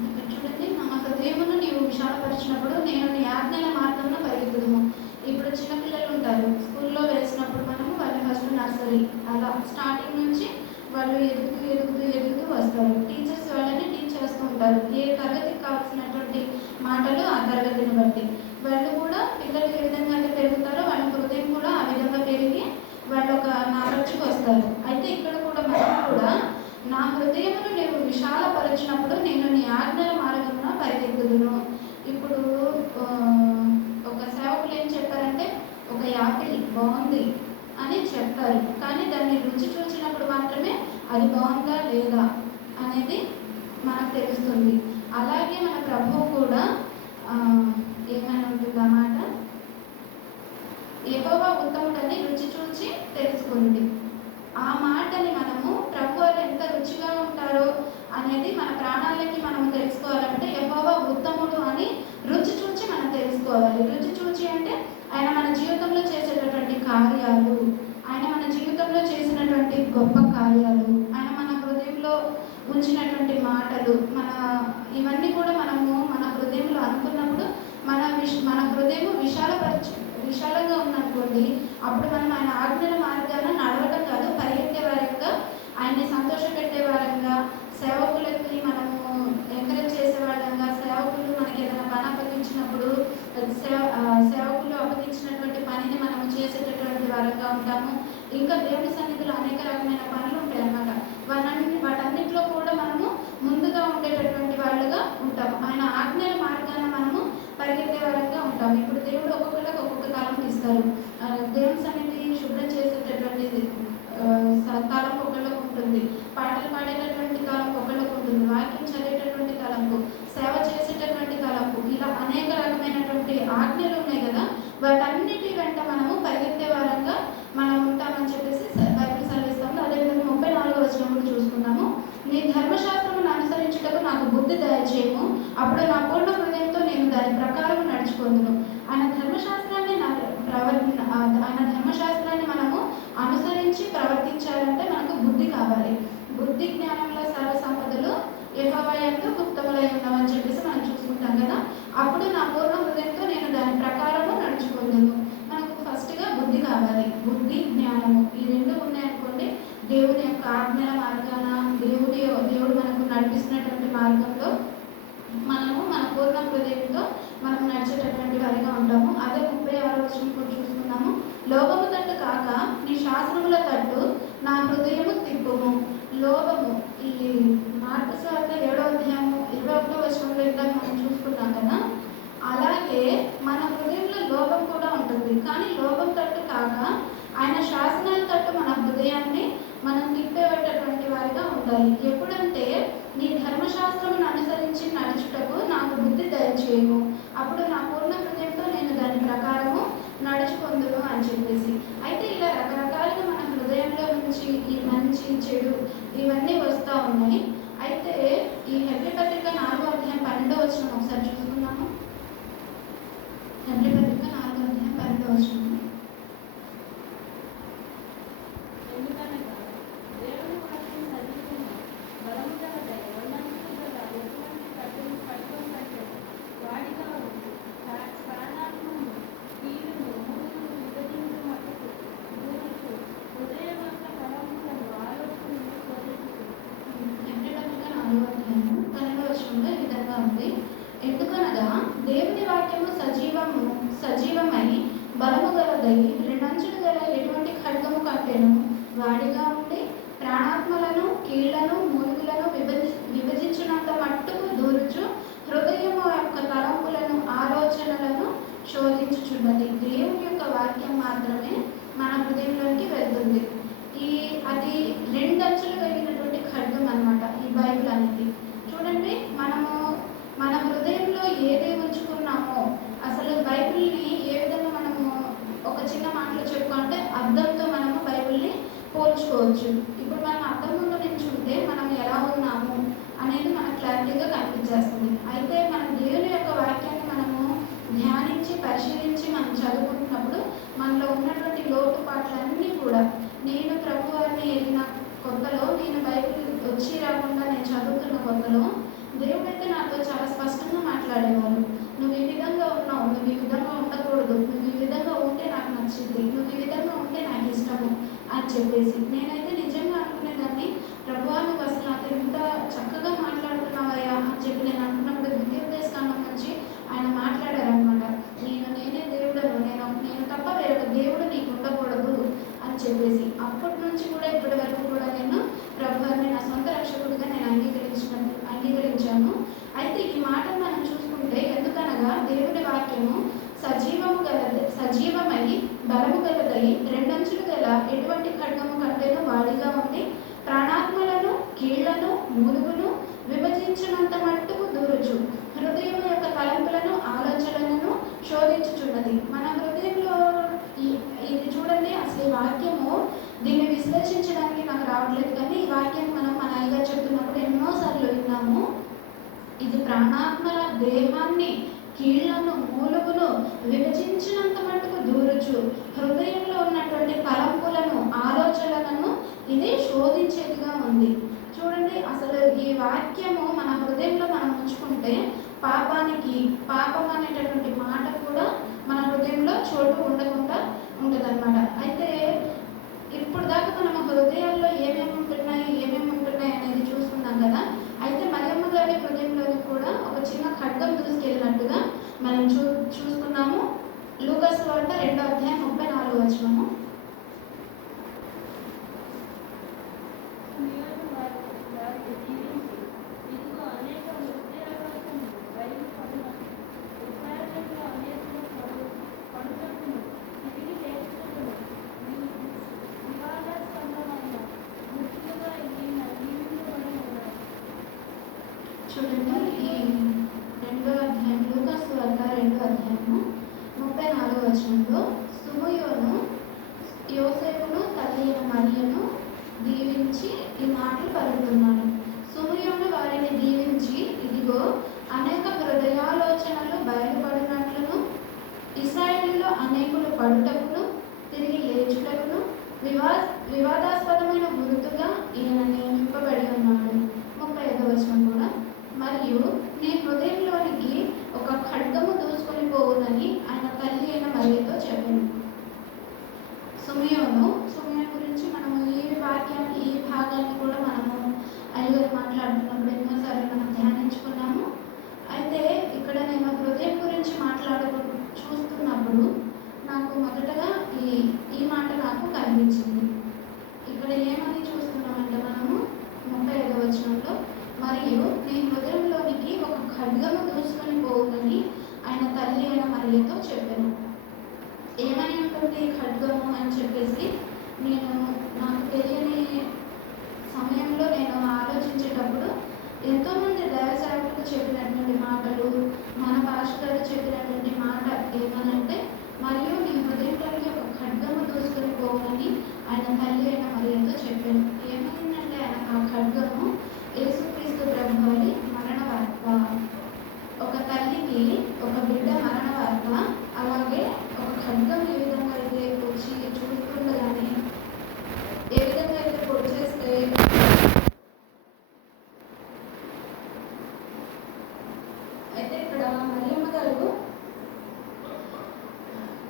ఇక్కడ చూడండి, నా హృదయమును నీవు విశాలపరిచినప్పుడు నేను నీ ఆజ్ఞల మార్గంలో పరిగెత్తుదును. ఇప్పుడు చిన్నపిల్లలు ఉంటారు, స్కూల్లో వేసినప్పుడు మనము వాళ్ళు ఫస్ట్ నర్సరీ అలా స్టార్టింగ్ నుంచి వాళ్ళు ఎదుగుతూ వస్తారు. టీచర్స్ వాళ్ళని టీచ్ చేస్తూ ఉంటారు. ఏ తరగతికి కావాల్సినటువంటి మాటలు ఆ తరగతిని బట్టి వాళ్ళు కూడా పిల్లలు ఏ విధంగా అయితే పెరుగుతారో వాళ్ళ హృదయం కూడా ఆ విధంగా పెరిగి వాళ్ళు ఒక నాలెడ్జ్కి వస్తారు. అయితే ఇక్కడ కూడా మనం కూడా నా హృదయమును నీవు విశాలపరచినప్పుడు నేను నీ ఆజ్ఞల మార్గమున పరిగెత్తుదును. ఇప్పుడు ఒక సేవకులు ఏం చెప్పారంటే ఒక యాపిల్ బాగుంది అని చెప్తారు, కానీ దాన్ని రుచి చూసినప్పుడు మాత్రమే అది బాగుందా లేదా అనేది మనకు తెలుస్తుంది. అలాగే మన ప్రభువు కూడా ఏమైనా ఉంటుంది అన్నమాట, యెహోవా ఉత్తముడని రుచి చూచి తెలుసుకుంది. ఆ మాటని మనము ప్రభు వాళ్ళు ఎంత రుచిగా ఉంటారో అనేది మన ప్రాణాలకి మనం తెలుసుకోవాలంటే యెహోవా ఉత్తముడు అని రుచి చూచి మనం తెలుసుకోవాలి. రుచి చూచి అంటే ఆయన మన జీవితంలో చేసేటటువంటి కార్యాలు, ఆయన మన జీవితంలో చేసినటువంటి గొప్ప కార్యాలు, ఆయన మన హృదయంలో ఉంచినటువంటి మాటలు, ఇవన్నీ కూడా మనము మన హృదయంలో అనుకున్నప్పుడు మన హృదయం విశాలంగా ఉన్నటువంటి అప్పుడు మనం ఆయన ఆజ్ఞల మార్గాన నడవడం కాదు, పరిగెత్తే వారంగా, ఆయన్ని సంతోషపెట్టే వారంగా, సేవకులకి మనము ఎంకరేజ్ చేసే వాళ్ళంగా, సేవకులు మనకి ఏదైనా పని అప్పగించినప్పుడు సేవకులు అప్పగించినటువంటి పనిని మనము చేసేటటువంటి వారంగా ఉంటాము. ఇంకా దేవుని సన్నిధిలో అనేక రకమైన పనులు ఉంటాయి అన్నమాట. వాటన్నిటిలో కూడా మనము ముందుగా ఉండేటటువంటి వాళ్ళుగా ఉంటాము. ఆయన ఆజ్ఞల మార్గాన మనము పరిగెత్తే వారంగా ఉంటాము. ఇప్పుడు దేవుడు ఒక్కొక్కరికి ఒక్కొక్క కాలం ఇస్తారు. దేవుని సన్నిధి శుభ్రం చేసేటటువంటి కాలం ఒకళ్ళకు ఉంటుంది, పాటలు పాడేటటువంటి కాలం ఒకళ్ళకు ఉంటుంది, వాక్యం చదివేటటువంటి కాలంకు, సేవ చేసేటటువంటి కాలంకు, ఇలా అనేక రకమైనటువంటి ఆజ్ఞలు ఉన్నాయి కదా. వాటన్నిటి వెంట మనము పరిగెత్తే వారంగా మనం ఉంటామని చెప్పేసి బైబిల్ సెలవిస్తాము. అదేవిధంగా 34వ వచనం కూడా చూసుకున్నాము. నీ ధర్మశాస్త్రమును అనుసరించుటకు నాకు బుద్ధి దయచేయము, అప్పుడు నా పూర్ణ హృదయంతో నేను దాని ప్రకారం నడుచుకుందును. ఆయన ధర్మశాస్త్రాన్ని మనము అనుసరించి ప్రవర్తించాలంటే మనకు బుద్ధి కావాలి. బుద్ధి జ్ఞానంలో సర్వ సంపదలు యెహోవా యందు గుప్తములై ఉన్నామని చెప్పేసి మనం చూసుకుంటాం కదా. అప్పుడు నా పూర్ణ హృదయంతో నేను దాని ప్రకారము నడుచుకుందును. మనకు ఫస్ట్గా బుద్ధి కావాలి, బుద్ధి జ్ఞానము ఈ రెండు ఉన్నాయనుకోండి, దేవుని యొక్క ఆజ్ఞల మార్గాన దేవుడు మనకు నడిపిస్తున్నటువంటి మార్గంలో మనము మన పూర్ణ హృదయంతో మనం నడిచేటటువంటి వారిగా ఉంటాము. అదే 36వ వచనం కూడా చూసుకున్నాము. లోభము తట్టు కాక నీ శాసనముల తట్టు నా హృదయము తిప్పుము. లోభము ఈ మార్కు సువార్త 7వ అధ్యాయము 21వ వచనంలో ఇందాక మనం చూసుకున్నాం కదా. అలాగే మన హృదయంలో లోభం కూడా ఉంటుంది, కానీ లోభం తట్టు కాక ఆయన శాసనాల తట్టు మన హృదయాన్ని మనం తిప్పేటటువంటి వారిగా ఉండాలి. ఎప్పుడంటే నీ ధర్మశాస్త్రమును అనుసరించి నడుచుటకు నాకు బుద్ధి దయచేయము, అప్పుడు నా పూర్ణ హృదయంతో నేను దాని ప్రకారము నడుచుకుందును అని చెప్పేసి. అయితే ఇలా రకరకాలుగా మన హృదయంలో నుంచి ఈ మంచి చెడు ఇవన్నీ వస్తూ ఉన్నాయి. అయితే ఈ హెబ్రీ పత్రిక 4వ అధ్యాయం 12వ వచనం ఒకసారి చూసుకున్నాము. హెబ్రీ పత్రిక 4వ అధ్యాయం 12వ వచనం. ఎందుకనగా దేవుని వాక్యము సజీవమై బలము గలదై రెండంచులు గల ఎటువంటి ఖడ్గము వాడిగా ఉండి ప్రాణాత్మలను కీళ్లను మూలుగులను విభజించినంత మట్టుకు దూరుచు హృదయము యొక్క తలంపులను ఆలోచనలను శోధించుచున్నది. దేవుని యొక్క వాక్యం మాత్రమే మన హృదయంలోకి వెళ్తుంది. అది రెండంచులు కలిగినటువంటి ఖడ్గం అన్నమాట ఈ బైబిల్ అనేది. చూడండి, మన హృదయంలో ఏది ఉంచుకున్నామో, అసలు బైబిల్ని ఏ విధంగా మనము ఒక చిన్న మాటలో చెప్పుకుంటే అర్థంతో మనము బైబిల్ని పోల్చుకోవచ్చు. ఇప్పుడు మనం అర్థం ముందు నిల్చుంటే మనం ఎలా ఉన్నాము అనేది మనకు క్లారిటీగా కనిపించేస్తుంది. అయితే మనం దేవుని యొక్క వాక్యాన్ని మనము ధ్యానించి పరిశీలించి మనం చదువుకుంటున్నప్పుడు మనలో ఉన్నటువంటి లోటుపాట్లన్నీ కూడా, నేను ప్రభువారిని ఎరిగిన కొత్తలో, నేను బైబిల్ వచ్చి రాకుండా నేను చదువుతున్న కొత్తలో దేవుడైతే నాతో చాలా స్పష్టంగా మాట్లాడేవారు. నువ్వు ఈ విధంగా ఉన్నావు, నువ్వు ఈ విధంగా ఉండకూడదు, నువ్వు ఈ విధంగా ఉంటే నాకు నచ్చింది, నువ్వు ఈ విధంగా ఉంటే నాకు ఇష్టము అని చెప్పేసి. నేనైతే నిజంగా అనుకునేదాన్ని, ప్రభువా నువ్వు అసలు నాకు ఎంత చక్కగా మాట్లాడుతున్నావయ్యా అని చెప్పి నేను అనుకున్నప్పుడు ద్వితీయోపదేశకాండం నుంచి ఆయన మాట్లాడారనమాట. నేనే దేవుడను, నేను తప్ప వేరొక దేవుడు నీకు ఉండకూడదు అని చెప్పేసి. అప్పటి నుంచి కూడా ఇప్పటి వరకు కూడా నేను ప్రభువారిని నా సొంత రక్షకుడిగా నేను అంగీకరించాను. అయితే ఈ మాటను మనం చూసుకుంటే, ఎందుకనగా దేవుడి వాక్యము సజీవమై బలము గలదై రెండంచులు గల ఎటువంటి ఖడ్గము కంటేనూ వాడిగా ఉండి ప్రాణాత్మలను కీళ్లను మూలుగును విభజించినంత మట్టుకు దూరుచు హృదయం యొక్క తలంపులను ఆలోచనలను శోధించుచున్నది. మన హృదయంలో ఇది చూడండి, అసలు ఈ వాక్యము దీన్ని విశ్లేషించడానికి నాకు రావట్లేదు, కానీ ఈ వాక్యాన్ని మనం మన అయ్యగా చెప్తున్నప్పుడు ఎన్నోసార్లు విన్నాము. ఇది ప్రాణాత్మల దేహాన్ని కీళ్లను మూలుగును విభజించినంత మట్టుకు దూరుచు హృదయంలో ఉన్నటువంటి తలంపులను ఆలోచనలను ఇది శోధించేదిగా ఉంది. చూడండి, అసలు ఈ వాక్యము మన హృదయంలో మనం ఉంచుకుంటే పాపం అనేటటువంటి మాట కూడా మన హృదయంలో చోటు ఉండకుండా ఉంటుందన్నమాట. అయితే ఇప్పుడు దాకా మనం హృదయాల్లో ఏమేమి ఉంటున్నాయి అనేది చూసుకున్నాం కదా. అయితే మరియమ్మ గారి హృదయంలోని కూడా ఒక చిన్న ఖడ్గం దూసుకెళ్ళినట్టుగా మనం చూస్తున్నాము. లూకాసు సువార్త 2వ అధ్యాయం 34వ వచనము. చూడండి, ఈ 2వ అధ్యాయం లూకాసు సువార్త 2వ అధ్యాయము 34వ వచనంలో సుమయోను యోసేపును తల్లి అయిన మరియను దీవించి ఈ మాటలు పలుకుతున్నాడు. సుమయోను వారిని దీవించి, ఇదిగో అనేక హృదయాలోచనలు బయలుపడినట్లును ఇశ్రాయేలులో అనేకులు పడుటకును తిరిగి లేచుటకును వివాదాస్పదమైన గుర్తుగా ఈయన నియమింపబడి ఉన్నాడు. 35వ వచనం కూడా, మరియు నీ హృదయంలోనికి ఒక ఖడ్గము దూసుకొని పోవునని ఆయన తల్లి అయిన మరియతో చెప్పాను. సుమయోను గురించి మనము ఈ భాగాన్ని కూడా మనము అయ్యగారు మాట్లాడుతున్నప్పుడు ఎన్నోసార్లు మనం ధ్యానించుకున్నాము. అయితే ఇక్కడ నేను హృదయం గురించి చూస్తున్నప్పుడు నాకు మొదటగా ఈ మాట నాకు కనిపించింది. ఇక్కడ ఏమని చూస్తున్నామంటే మనము 35వ వచనంలో, మరియు నీ హృదయంలోనికి ఒక ఖడ్గము దూసుకొని పోవునని ఆయన తల్లి అయిన మరియతో చెప్పాను. ఏమని ఉంటుంది ఖడ్గము అని చెప్పేసి నాకు తెలియని సమయంలో నేను ఆలోచించేటప్పుడు ఎంతోమంది దైవసేవకులు చెప్పినటువంటి మాటలు, మన భాషలో చెప్పినటువంటి మాట ఏమనంటే, మరియు నీ హృదయంలోకి ఒక ఖడ్గము దూసుకొని పోవని ఆయన తల్లి అయిన మరియతో చెప్పాను. ఏమైందంటే ఆ ఖడ్గము యేసుక్రీస్తు ప్రభువారి మరణ వార్త. ఒక తల్లికి ఒక బిడ్డ మరణ వార్త. అలాగే ఒక ఖడ్గం ఏ విధంగా అయితే వచ్చి చూస్తుండగానే ఏ విధంగా అయితే పొడిచేస్తే అయితే ఇక్కడ మరియమ్మ గారు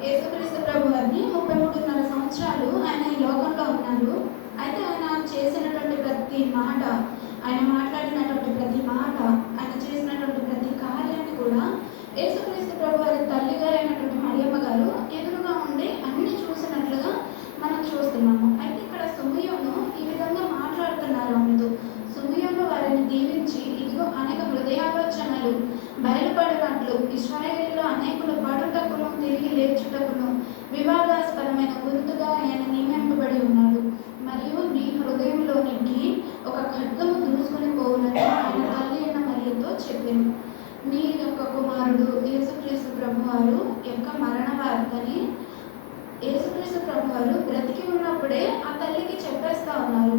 యేసుక్రీస్తు ప్రభువారిని 33.5 సంవత్సరాలు ఆయన ఈ లోకంలో ఉన్నారు. అయితే ఆయన చేసినటువంటి ప్రతి మాట, ఆయన మాట్లాడినటువంటి ప్రతి మాట, ఆయన చేసినటువంటి ప్రతి కార్యాన్ని కూడా యేసుక్రీస్తు ప్రభువారి తల్లి గారైనటువంటి మరియమ్మ గారు ఎదురుగా ఉండి అన్ని చూసినట్లుగా మనం చూస్తున్నాము. అయితే ఇక్కడ సుమయోను ఖడ్గము దూసుకొని పోవునని ఆయన తల్లి అయిన మరియతో చెప్పాను. నీ యొక్క కుమారుడు యేసుక్రీస్తు ప్రభువారు యొక్క మరణ వార్తని యేసుక్రీస్తు ప్రభువారు బ్రతికి ఉన్నప్పుడే ఆ తల్లికి చెప్పేస్తా ఉన్నారు.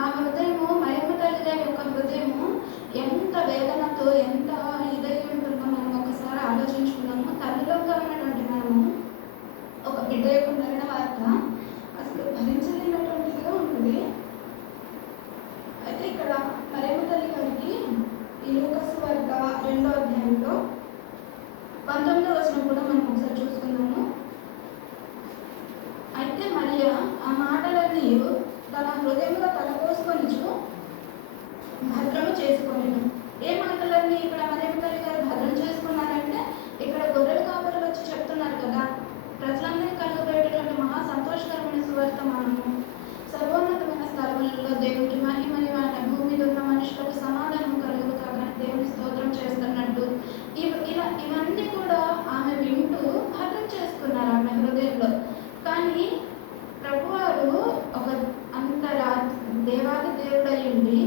ఆ హృదయము మరియమ్మ తల్లి గారి యొక్క హృదయము ఎంత వేదనతో ఎంత ఇదై ఉంటుందో మనం ఒకసారి ఆలోచించుకున్నాము. తల్లిలోగా ఉన్నటువంటి మనము ఒక బిడ్డ యొక్క మరణ వార్త అసలు భరించలేనటువంటిదిగా ఉంటుంది. అయితే ఇక్కడ మరియమ్మ తల్లి గారికి ఈ లూకాసు వార్త 2వ అధ్యాయంలో 19వ వచనం కూడా మనం ఒకసారి చూసుకుందాము. అయితే మరియా ఆ మాటలన్నీ తన హృదయంలో తలపోసుకొనిచు భద్రము చేసుకొనెను. ఏ మాటలన్నీ ఇక్కడ మరియమ్మ తల్లి గారు భద్రం చేసుకున్నారంటే, ఇక్కడ గొర్రెల కాపరులు వచ్చి చెప్తున్నారు కదా, ప్రజలందరికీ కలుగబెట్టేటువంటి మహా సంతోషకరమైన సువర్తమానము, సర్వోన్నతమైన స్థలములలో దేవుడికి మహిమని ఆయన భూమి మీద ఉన్న మనుషులకు సమాధానం కలుగుతాగా దేవుని స్తోత్రం చేస్తున్నట్టు ఇవన్నీ కూడా ఆమె వింటూ భద్రం చేసుకున్నారు ఆమె హృదయంలో. కానీ ప్రభువారు ఒక దేవాది దేవుడు అయ్యుండి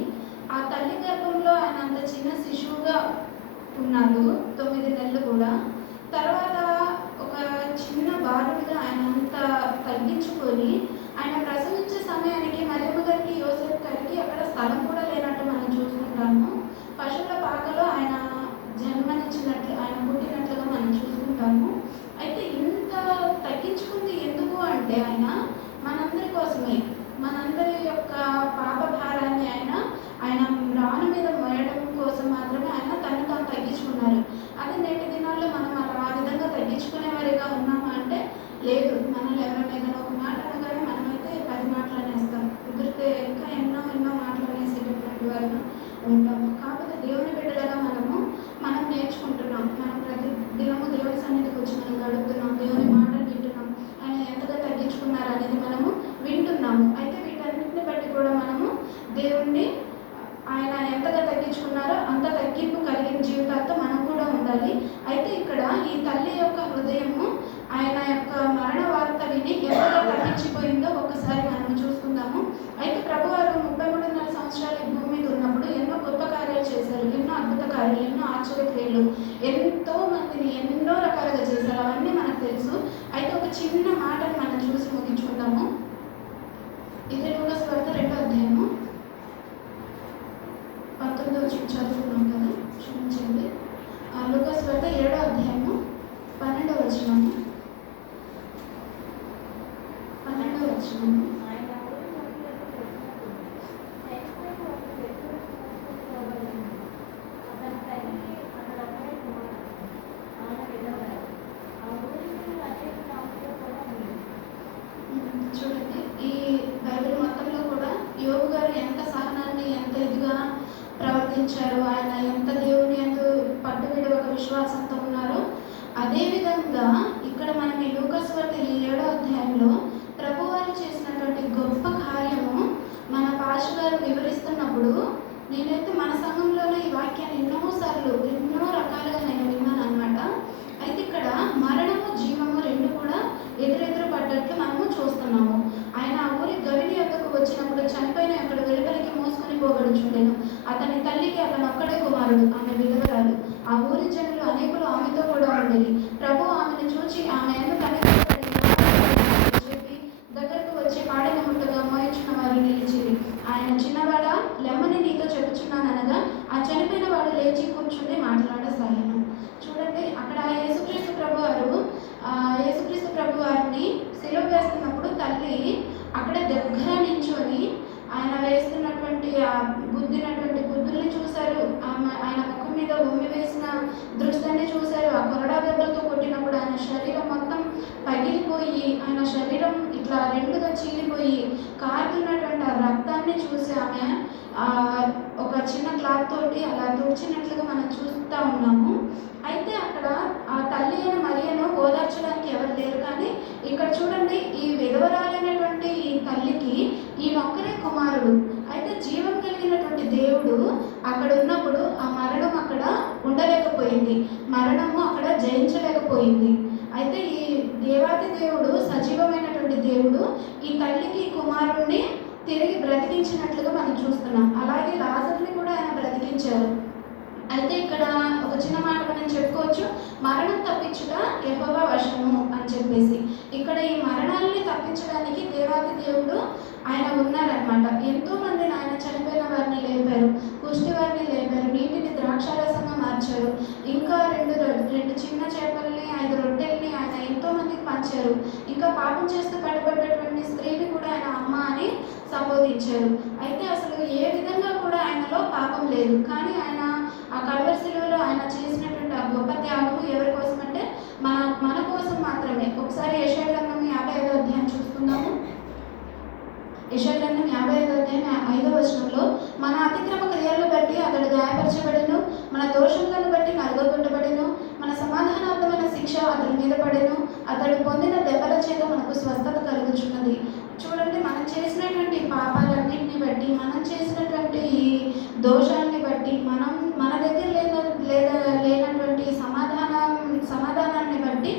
ఆ తల్లి గర్భంలో ఆయన అంత చిన్న శిశువుగా ఉన్నారు, 9 నెలలు కూడా. తర్వాత ఒక చిన్న బాలుడిగా ఆయన అంత తగ్గించుకొని ఆయన ప్రసవించే సమయానికి మరియమ్మ గారికి యోసేపు గారికి అక్కడ స్థలం కూడా లేనట్టు మనం చూసుకుంటాము. పశువుల పాకలో ఆయన జన్మనిచ్చినట్లు ఆయన పుట్టినట్లుగా మనం చూసుకుంటాము. అయితే ఇంత తగ్గించుకుంది ఎందుకు అంటే ఆయన మనందరి కోసమే, మనందరి యొక్క పాప భారాన్ని ఆయన రాను మీద మోయడం కోసం మాత్రమే ఆయన తను తాను తగ్గించుకున్నారు. అది నేటి దినాల్లో మనం ఆ విధంగా తగ్గించుకునేవారిగా ఉన్నామా అంటే లేదు. మనల్ని ఎవరైనా ఒక మాట అనగానే మనమైతే 10 మాటలు అనేస్తాం, కుదిరితే ఇంకా ఎన్నో మాటలు అనేసేటటువంటి వారిగా ఉంటాము. కాకపోతే దేవుని బిడ్డలుగా మనం నేర్చుకుంటున్నాం. మనం ప్రతి దినము దేవుని సన్నిధికి వచ్చి మనం గడుపుతున్నాం, దేవుని మాటలు వింటున్నాం, ఆయన ఎంతగా తగ్గించుకున్నారు అనేది మనము వింటున్నాము. అయితే వీటన్నిటిని బట్టి కూడా మనము దేవుణ్ణి ఆయన ఎంతగా తగ్గించుకున్నారో అంత తగ్గింపు కలిగిన జీవితాలతో మనం కూడా ఉండాలి. అయితే ఇక్కడ ఈ తల్లి యొక్క హృదయము ఆయన యొక్క మరణ వార్త విని ఎంతగా తగ్గించిపోయిందో ఒకసారి మనం చూసుకుందాము. అయితే ప్రభువారు 33.5 సంవత్సరాలు ఈ భూమి మీద ఉన్నప్పుడు ఎన్నో గొప్ప కార్యాలు చేశారు, ఎన్నో అద్భుత కార్యాలు, ఎన్నో ఆశ్చర్యక్రియలు, ఎంతో మందిని ఎన్నో రకాలుగా చేశారు. అవన్నీ మనకు తెలుసు. అయితే ఒక చిన్న మాటను మనం చూసి ముగించుకుందాము. ఇది లూకాసు వార్త 2వ అధ్యాయము 19వ వచనం చదువుకున్నాం కదా, క్షమించండి. లూకాసు వార్త 7వ అధ్యాయము 12వ వచనము. చూడండి, ఈ బైబిల్ మొత్తంలో కూడా యోబు గారు ఎంత సహనాన్ని, ఎంత ఇదిగా ప్రవర్తించారు, ఆయన ఎంత దేవుని యందు పట్టుబడి ఒక విశ్వాసంతో ఉన్నారో, అదేవిధంగా ఇక్కడ మనం ఈ లూకాసు వార్త 7వ అధ్యాయంలో ప్రభువారు చేసినటువంటి గొప్ప కార్యము మన పాస్టర్ గారు వివరిస్తున్నప్పుడు నేనైతే మన సంఘంలోనే ఈ వాక్యాన్ని ఎన్నో రకాలుగా నేను విన్నాను అనమాట. అయితే ఇక్కడ మరణము జీవము రెండు కూడా ఎదురెదురు పడ్డట్లు మనము చూస్తున్నాము. ఆయన ఆ ఊరి గవిని యొక్కకు వచ్చినప్పుడు చనిపోయిన అక్కడ వెలుపలికి మోసుకొని పోబడుచుండెను. అతని తల్లికి అతను ఒక్కడే కుమారుడు, ఆమె విధవరాలు. ఆ ఊరి జనులు అనేకులు ఆమెతో కూడా ఉండేది. ప్రభు ఆమెను చూచి ఆమె చెప్పి దగ్గరకు వచ్చి పాడిన ముట్టగా మోయించిన వారు నిలిచిరి. ఆయన చిన్నవాడా, లెమ్మని నీతో చెప్పుచున్నాననగా ఆ చనిపోయిన వాడు లేచి కూర్చుని మాట్లాడసాగాను. చూడండి, అక్కడ యేసుక్రీస్తు ప్రభు వారిని సిలువ వేస్తున్నప్పుడు తల్లి అక్కడ దగ్గర నించుని ఆయన వేస్తున్నటువంటి గుద్దినటువంటి గుద్దుల్ని చూశారు. ఆయన ముఖం మీద ఉమ్మి వేసిన దృష్టిని చూశారు. ఆ కొరడా దెబ్బలతో కొట్టినప్పుడు ఆయన శరీరం మొత్తం పగిలిపోయి ఆయన శరీరం ఇట్లా రెండుగా చీలిపోయి కారుతున్నటువంటి ఆ రక్తాన్ని చూసి ఆమె ఒక చిన్న క్లాత్ తోటి అలా తుడిచినట్లుగా మనం చూస్తూ ఉన్నాము. అయితే అక్కడ ఆ తల్లి అయిన మరియను ఓదార్చడానికి ఎవరు లేరు. కానీ ఇక్కడ చూడండి, ఈ విధవరాలైనటువంటి ఈ తల్లికి ఈయనొక్కరే కుమారుడు. అయితే జీవం కలిగినటువంటి దేవుడు అక్కడ ఉన్నప్పుడు ఆ మరణం అక్కడ ఉండలేకపోయింది, మరణము అక్కడ జయించలేకపోయింది. అయితే ఈ దేవాది దేవుడు, సజీవమైనటువంటి దేవుడు ఈ తల్లికి కుమారుణ్ణి తిరిగి బ్రతికించినట్లుగా మనం చూస్తున్నాం. అలాగే లాజరుని కూడా ఆయన బ్రతికించారు. అయితే ఇక్కడ ఒక చిన్న మాట మనం చెప్పుకోవచ్చు, మరణం తప్పించుట యెహోవా వశము అని చెప్పేసి. ఇక్కడ ఈ మరణాలని తప్పించడానికి దేవాది దేవుడు ఆయన ఉన్నారనమాట. ఎంతో మందిని ఆయన చనిపోయిన వారిని లేపారు, కుష్టి వారిని లేపారు, నీటిని ద్రాక్షారసంగా మార్చారు, ఇంకా రెండు చిన్న చేపల్ని 5 రొట్టెల్ని ఆయన ఎంతో మందికి పంచారు. ఇంకా పాపం చేస్తూ పడబడ్డటువంటి స్త్రీని కూడా ఆయన అమ్మ అని సంబోధించారు. అయితే అసలు ఏ విధంగా కూడా ఆయనలో పాపం లేదు. కానీ ఆయన ఆ కల్వరి శిలువలో ఆయన చేసినటువంటి ఆ గొప్ప త్యాగము ఎవరి కోసం అంటే మన కోసం మాత్రమే. ఒకసారి యెషయా గ్రంథం 55వ అధ్యాయం చూసుకుందాము. యెషయా గ్రంథం 55వ అధ్యాయం 5వ వచనంలో, మన అతిక్రమ క్రియలను బట్టి అతడు గాయపరచబడెను, మన దోషములను బట్టి నలుగొట్టబడెను, మన సమాధానార్థమైన శిక్ష అతడి మీద పడెను, అతడు పొందిన దెబ్బల చేత మనకు స్వస్థత కలుగుచున్నది. చూడండి, మనం చేసినటువంటి పాపాలన్నింటిని బట్టి, మనం చేసినటువంటి ఈ దోషాన్ని బట్టి, మన దగ్గర లేనటువంటి సమాధానాన్ని బట్టి,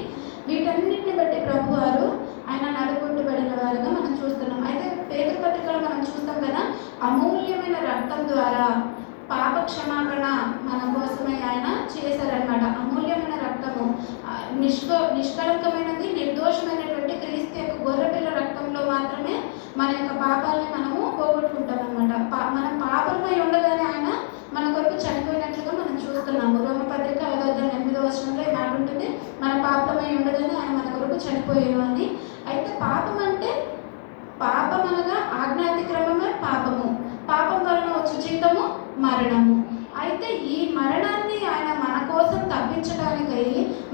వీటన్నిటిని బట్టి ప్రభువారు ఆయన నలుగొట్టబడిన వారుగా మనం చూస్తున్నాం. అయితే పేతురు పత్రికలో మనం చూస్తాం కదా, అమూల్యమైన రక్తం ద్వారా పాప క్షమాపణ మన కోసమే ఆయన చేశారనమాట. అమూల్యమైన రక్తము, నిష్కళంకమైనది, నిర్దోషమైనటువంటి క్రీస్తు యొక్క గొర్రెపిల్ల రక్తంలో మాత్రమే మన యొక్క పాపాలని మనము పోగొట్టుకుంటాం అనమాట. మనం పాపమై ఉండగానే ఆయన మన కొరకు చనిపోయినట్లుగా మనం చూస్తున్నాము. రోమపత్రిక 5వ అధ్యాయం 8వ వచనంలో ఈ మాట ఉంటుంది, మన పాపమై ఉండగానే ఆయన మన కొరకు చనిపోయాడు అని. అయితే పాపం అంటే, పాపం అనగా ఆజ్ఞాతిక్రమమే పాపము, పాపం వలన వచ్చే జీతము మరణము. అయితే ఈ మరణాన్ని ఆయన మన కోసం తప్పించడానికై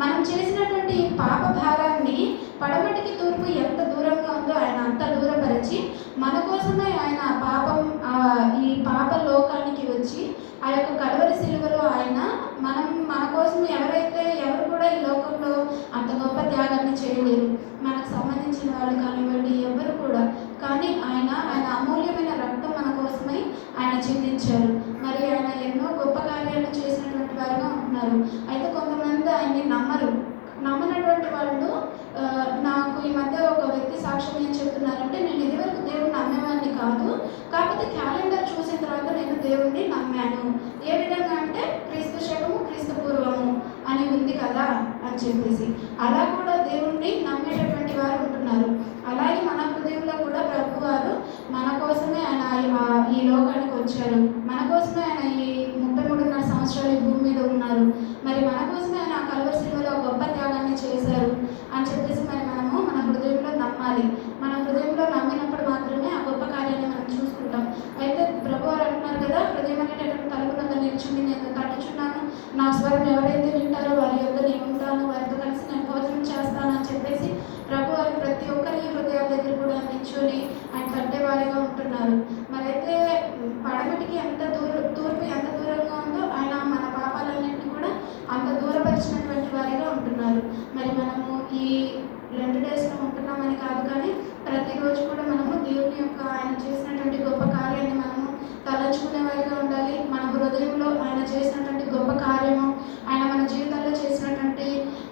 మనం చేసినటువంటి ఈ పాప భారాన్ని పడమటికి తూర్పు ఎంత దూరంగా ఉందో ఆయన అంత దూరపరిచి మన కోసమే ఆయన ఈ పాప లోకానికి వచ్చి ఆ యొక్క కల్వరి శిలువలో ఆయన మన కోసం ఎవరు కూడా ఈ లోకంలో అంత గొప్ప త్యాగాన్ని చేయలేరు, మనకు సంబంధించిన వాళ్ళు కానివ్వండి ఎవరు కూడా. కానీ ఆయన అమూల్యమైన రక్తం మన కోసమై ఆయన చిందించారు. మరి ఆయన ఎన్నో గొప్ప కార్యాలు చేసినటువంటి వారుగా ఉంటున్నారు. అయితే కొంతమంది ఆయన్ని నమ్మనటువంటి వాళ్ళు, నాకు ఈ మధ్య ఒక వ్యక్తి సాక్ష్యం ఏం చెప్తున్నారంటే, నేను ఇదివరకు దేవుడిని నమ్మేవాడిని కాదు, కాకపోతే క్యాలెండర్ చూసిన తర్వాత నేను దేవుడిని నమ్మాను. ఏ విధంగా అంటే క్రీస్తు శకము క్రీస్తు పూర్వము అని ఉంది కదా అని చెప్పేసి, అలా కూడా దేవుణ్ణి నమ్మేటటువంటి వారు ఉంటున్నారు. అలాగే మన హృదయంలో కూడా ప్రభు వారు మన కోసమే ఆయన ఈ లోకానికి వచ్చారు, మన కోసమే ఆయన ఈ 33.5 సంవత్సరాలు ఈ భూమి మీద ఉన్నారు. మరి మన కోసమే ఆయన కల్వరి శిలువలో గొప్ప త్యాగాన్ని చేశారు అని చెప్పేసి మరి మనము మన హృదయంలో నమ్మాలి. మన హృదయంలో నమ్మినప్పుడు మాత్రమే ఆ గొప్ప కార్యాన్ని మనం చూసుకుంటాం. అయితే ప్రభు వారు అంటున్నారు కదా, హృదయం అనేటటువంటి తలుపునంత నిల్చుని నేను తట్టుచున్నాను, నా స్వరం ఎవరైతే వింటారో వారి యొద్ద నేను ఉంటాను, వారితో కలిసి నేను భోజనం చేస్తాను అని చెప్పేసి ప్రభు వారు ప్రతి ఒక్కరి హృదయాల దగ్గర కూడా నిల్చొని ఆయన తట్టేవారిగా ఉంటున్నారు. మరైతే పడమటికి తూర్పు ఎంత దూరంగా ఉందో ఆయన మన పాపాలన్నింటినీ కూడా అంత దూరపరిచినటువంటి వారిగా ఉంటున్నారు. మరి మనము ఈ 2 డేస్లో ఉంటున్నామని కాదు, కానీ ప్రతిరోజు కూడా మనము దేవుని యొక్క ఆయన చేసినటువంటి గొప్ప కార్యాన్ని మనము తలంచుకునే వారిగా ఉండాలి. మన హృదయంలో ఆయన చేసినటువంటి గొప్ప కార్యము, ఆయన మన జీవితాల్లో చేసినటువంటి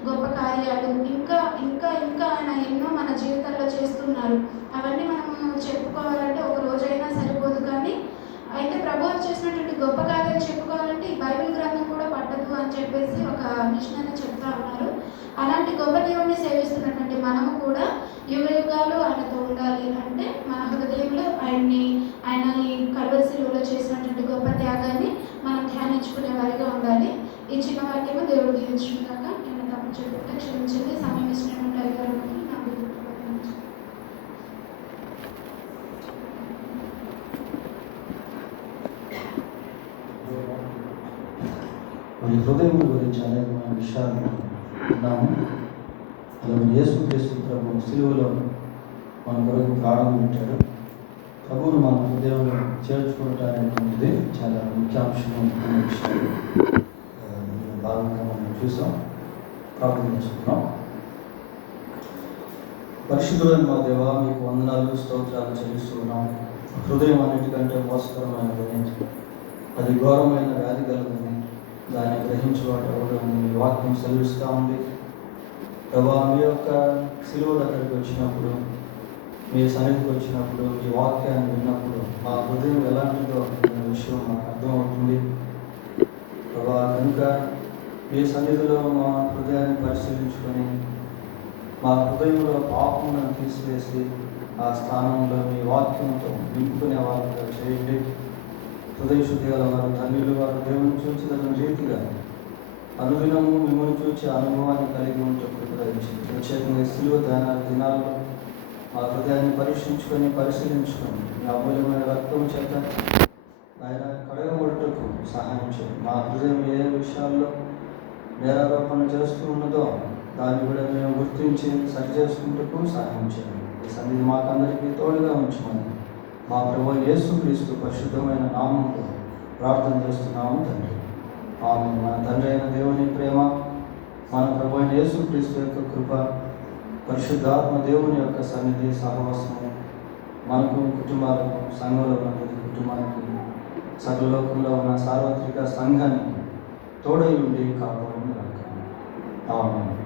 గొప్ప కార్యాలు ఇంకా ఇంకా ఇంకా ఆయన ఎన్నో మన జీవితాల్లో చేస్తున్నారు. అవన్నీ మనము చెప్పుకోవాలంటే ఒక రోజైనా సరిపోదు. కానీ అయితే ప్రభువు చేసినటువంటి గొప్ప కార్యాలు చెప్పుకోవాలంటే ఈ బైబిల్ గ్రంథం కూడా పట్టదు అని చెప్పేసి ఒక మిషనరీ చెప్తా ఉన్నారు. అలాంటి గొప్ప దేవుణ్ణి సేవిస్తున్నటువంటి మనము కూడా యుగ యుగాలు ఆయనతో ఉండాలి అంటే మన హృదయంలో ఆయన ఈ కల్వరి శిలువలో చేసినటువంటి గొప్ప త్యాగాన్ని మనం ధ్యానించుకునే వారిగా ఉండాలి. ఈ చిన్న వాక్యము దేవుడు దీవించుకుంటాక నేను తప్పు చెప్పుకుంటే క్షమించండి. సమయం ఇచ్చినటువంటి అధికారులకు నా మరి హృదయం గురించి అనేకమైన విషయాలు విన్నాము. అలాగే యేసుక్రీస్తు ప్రభు సిలువలో మన కొరకు ప్రాణం పెట్టాడు. ప్రభువును మన హృదయంలో చేర్చుకోవటం అనేటువంటిది చాలా ముఖ్యాంశమైన విషయం. భాగంగా మనం చూసాం, ప్రార్థన చేసుకున్నాం. పరిశుద్ధులైన మా దేవా, మీకు వందనాలు స్తోత్రాలు చెల్లిస్తున్నాం. హృదయం అన్నిటికంటే మోసకరమైనదని, అది ఘోరమైన వ్యాధి కలదని దాన్ని గ్రహించేవాడు ఎవరు మీ వాక్యం సెలవిస్తూ ఉంది. ప్రభా, మీ యొక్క సిలువ దగ్గరికి వచ్చినప్పుడు మీ సన్నిధికి వచ్చినప్పుడు మీ వాక్యాన్ని విన్నప్పుడు మా హృదయం ఎలాంటిదో అనే విషయం మాకు అర్థమవుతుంది ప్రభా. కనుక మీ సన్నిధిలో మా హృదయాన్ని పరిశీలించుకొని మా హృదయంలో పాపములను తీసివేసి ఆ స్థానంలో మీ వాక్యంతో నింపుకునే వారిగా చేయండి. హృదయ శుద్ధి గల వారు తండ్రులు వారు దేవుని చూసిన రీతిగా అనుదినము మిమ్మల్ని చూచి అనుభవాన్ని కలిగి ఉంటే కృపయించింది. ప్రత్యేకంగా శిలువ దినాల్లో మా హృదయాన్ని పరీక్షించుకొని పరిశీలించుకొని మీ అమూల్యమైన రక్తం చేత ఆయన కడగబడుటకు సహాయం చేయండి. మా హృదయం ఏ విషయాల్లో నేరారోపణ చేస్తూ ఉన్నదో దాన్ని కూడా మేము గుర్తించి సరి చేసుకుంటూ సహాయం చేయండి. ఈ సన్నిధి మాకందరికీ తోడుగా ఉంచమని మా ప్రభువు యేసుక్రీస్తు పరిశుద్ధమైన నామంలో ప్రార్థన చేస్తున్నాము తండ్రి. ఆమె. మన తండ్రి అయిన దేవుని ప్రేమ, మన ప్రభువు అయిన యేసుక్రీస్తు యొక్క కృప, పరిశుద్ధాత్మ దేవుని యొక్క సన్నిధి సహవాసము మనకు, కుటుంబాలకు, సంఘంలో ఉన్న ప్రతి కుటుంబానికి, సర్వలోకంలో ఉన్న సార్వత్రిక సంఘానికి తోడై ఉండి కాపాడును గాక. ఆమేన్.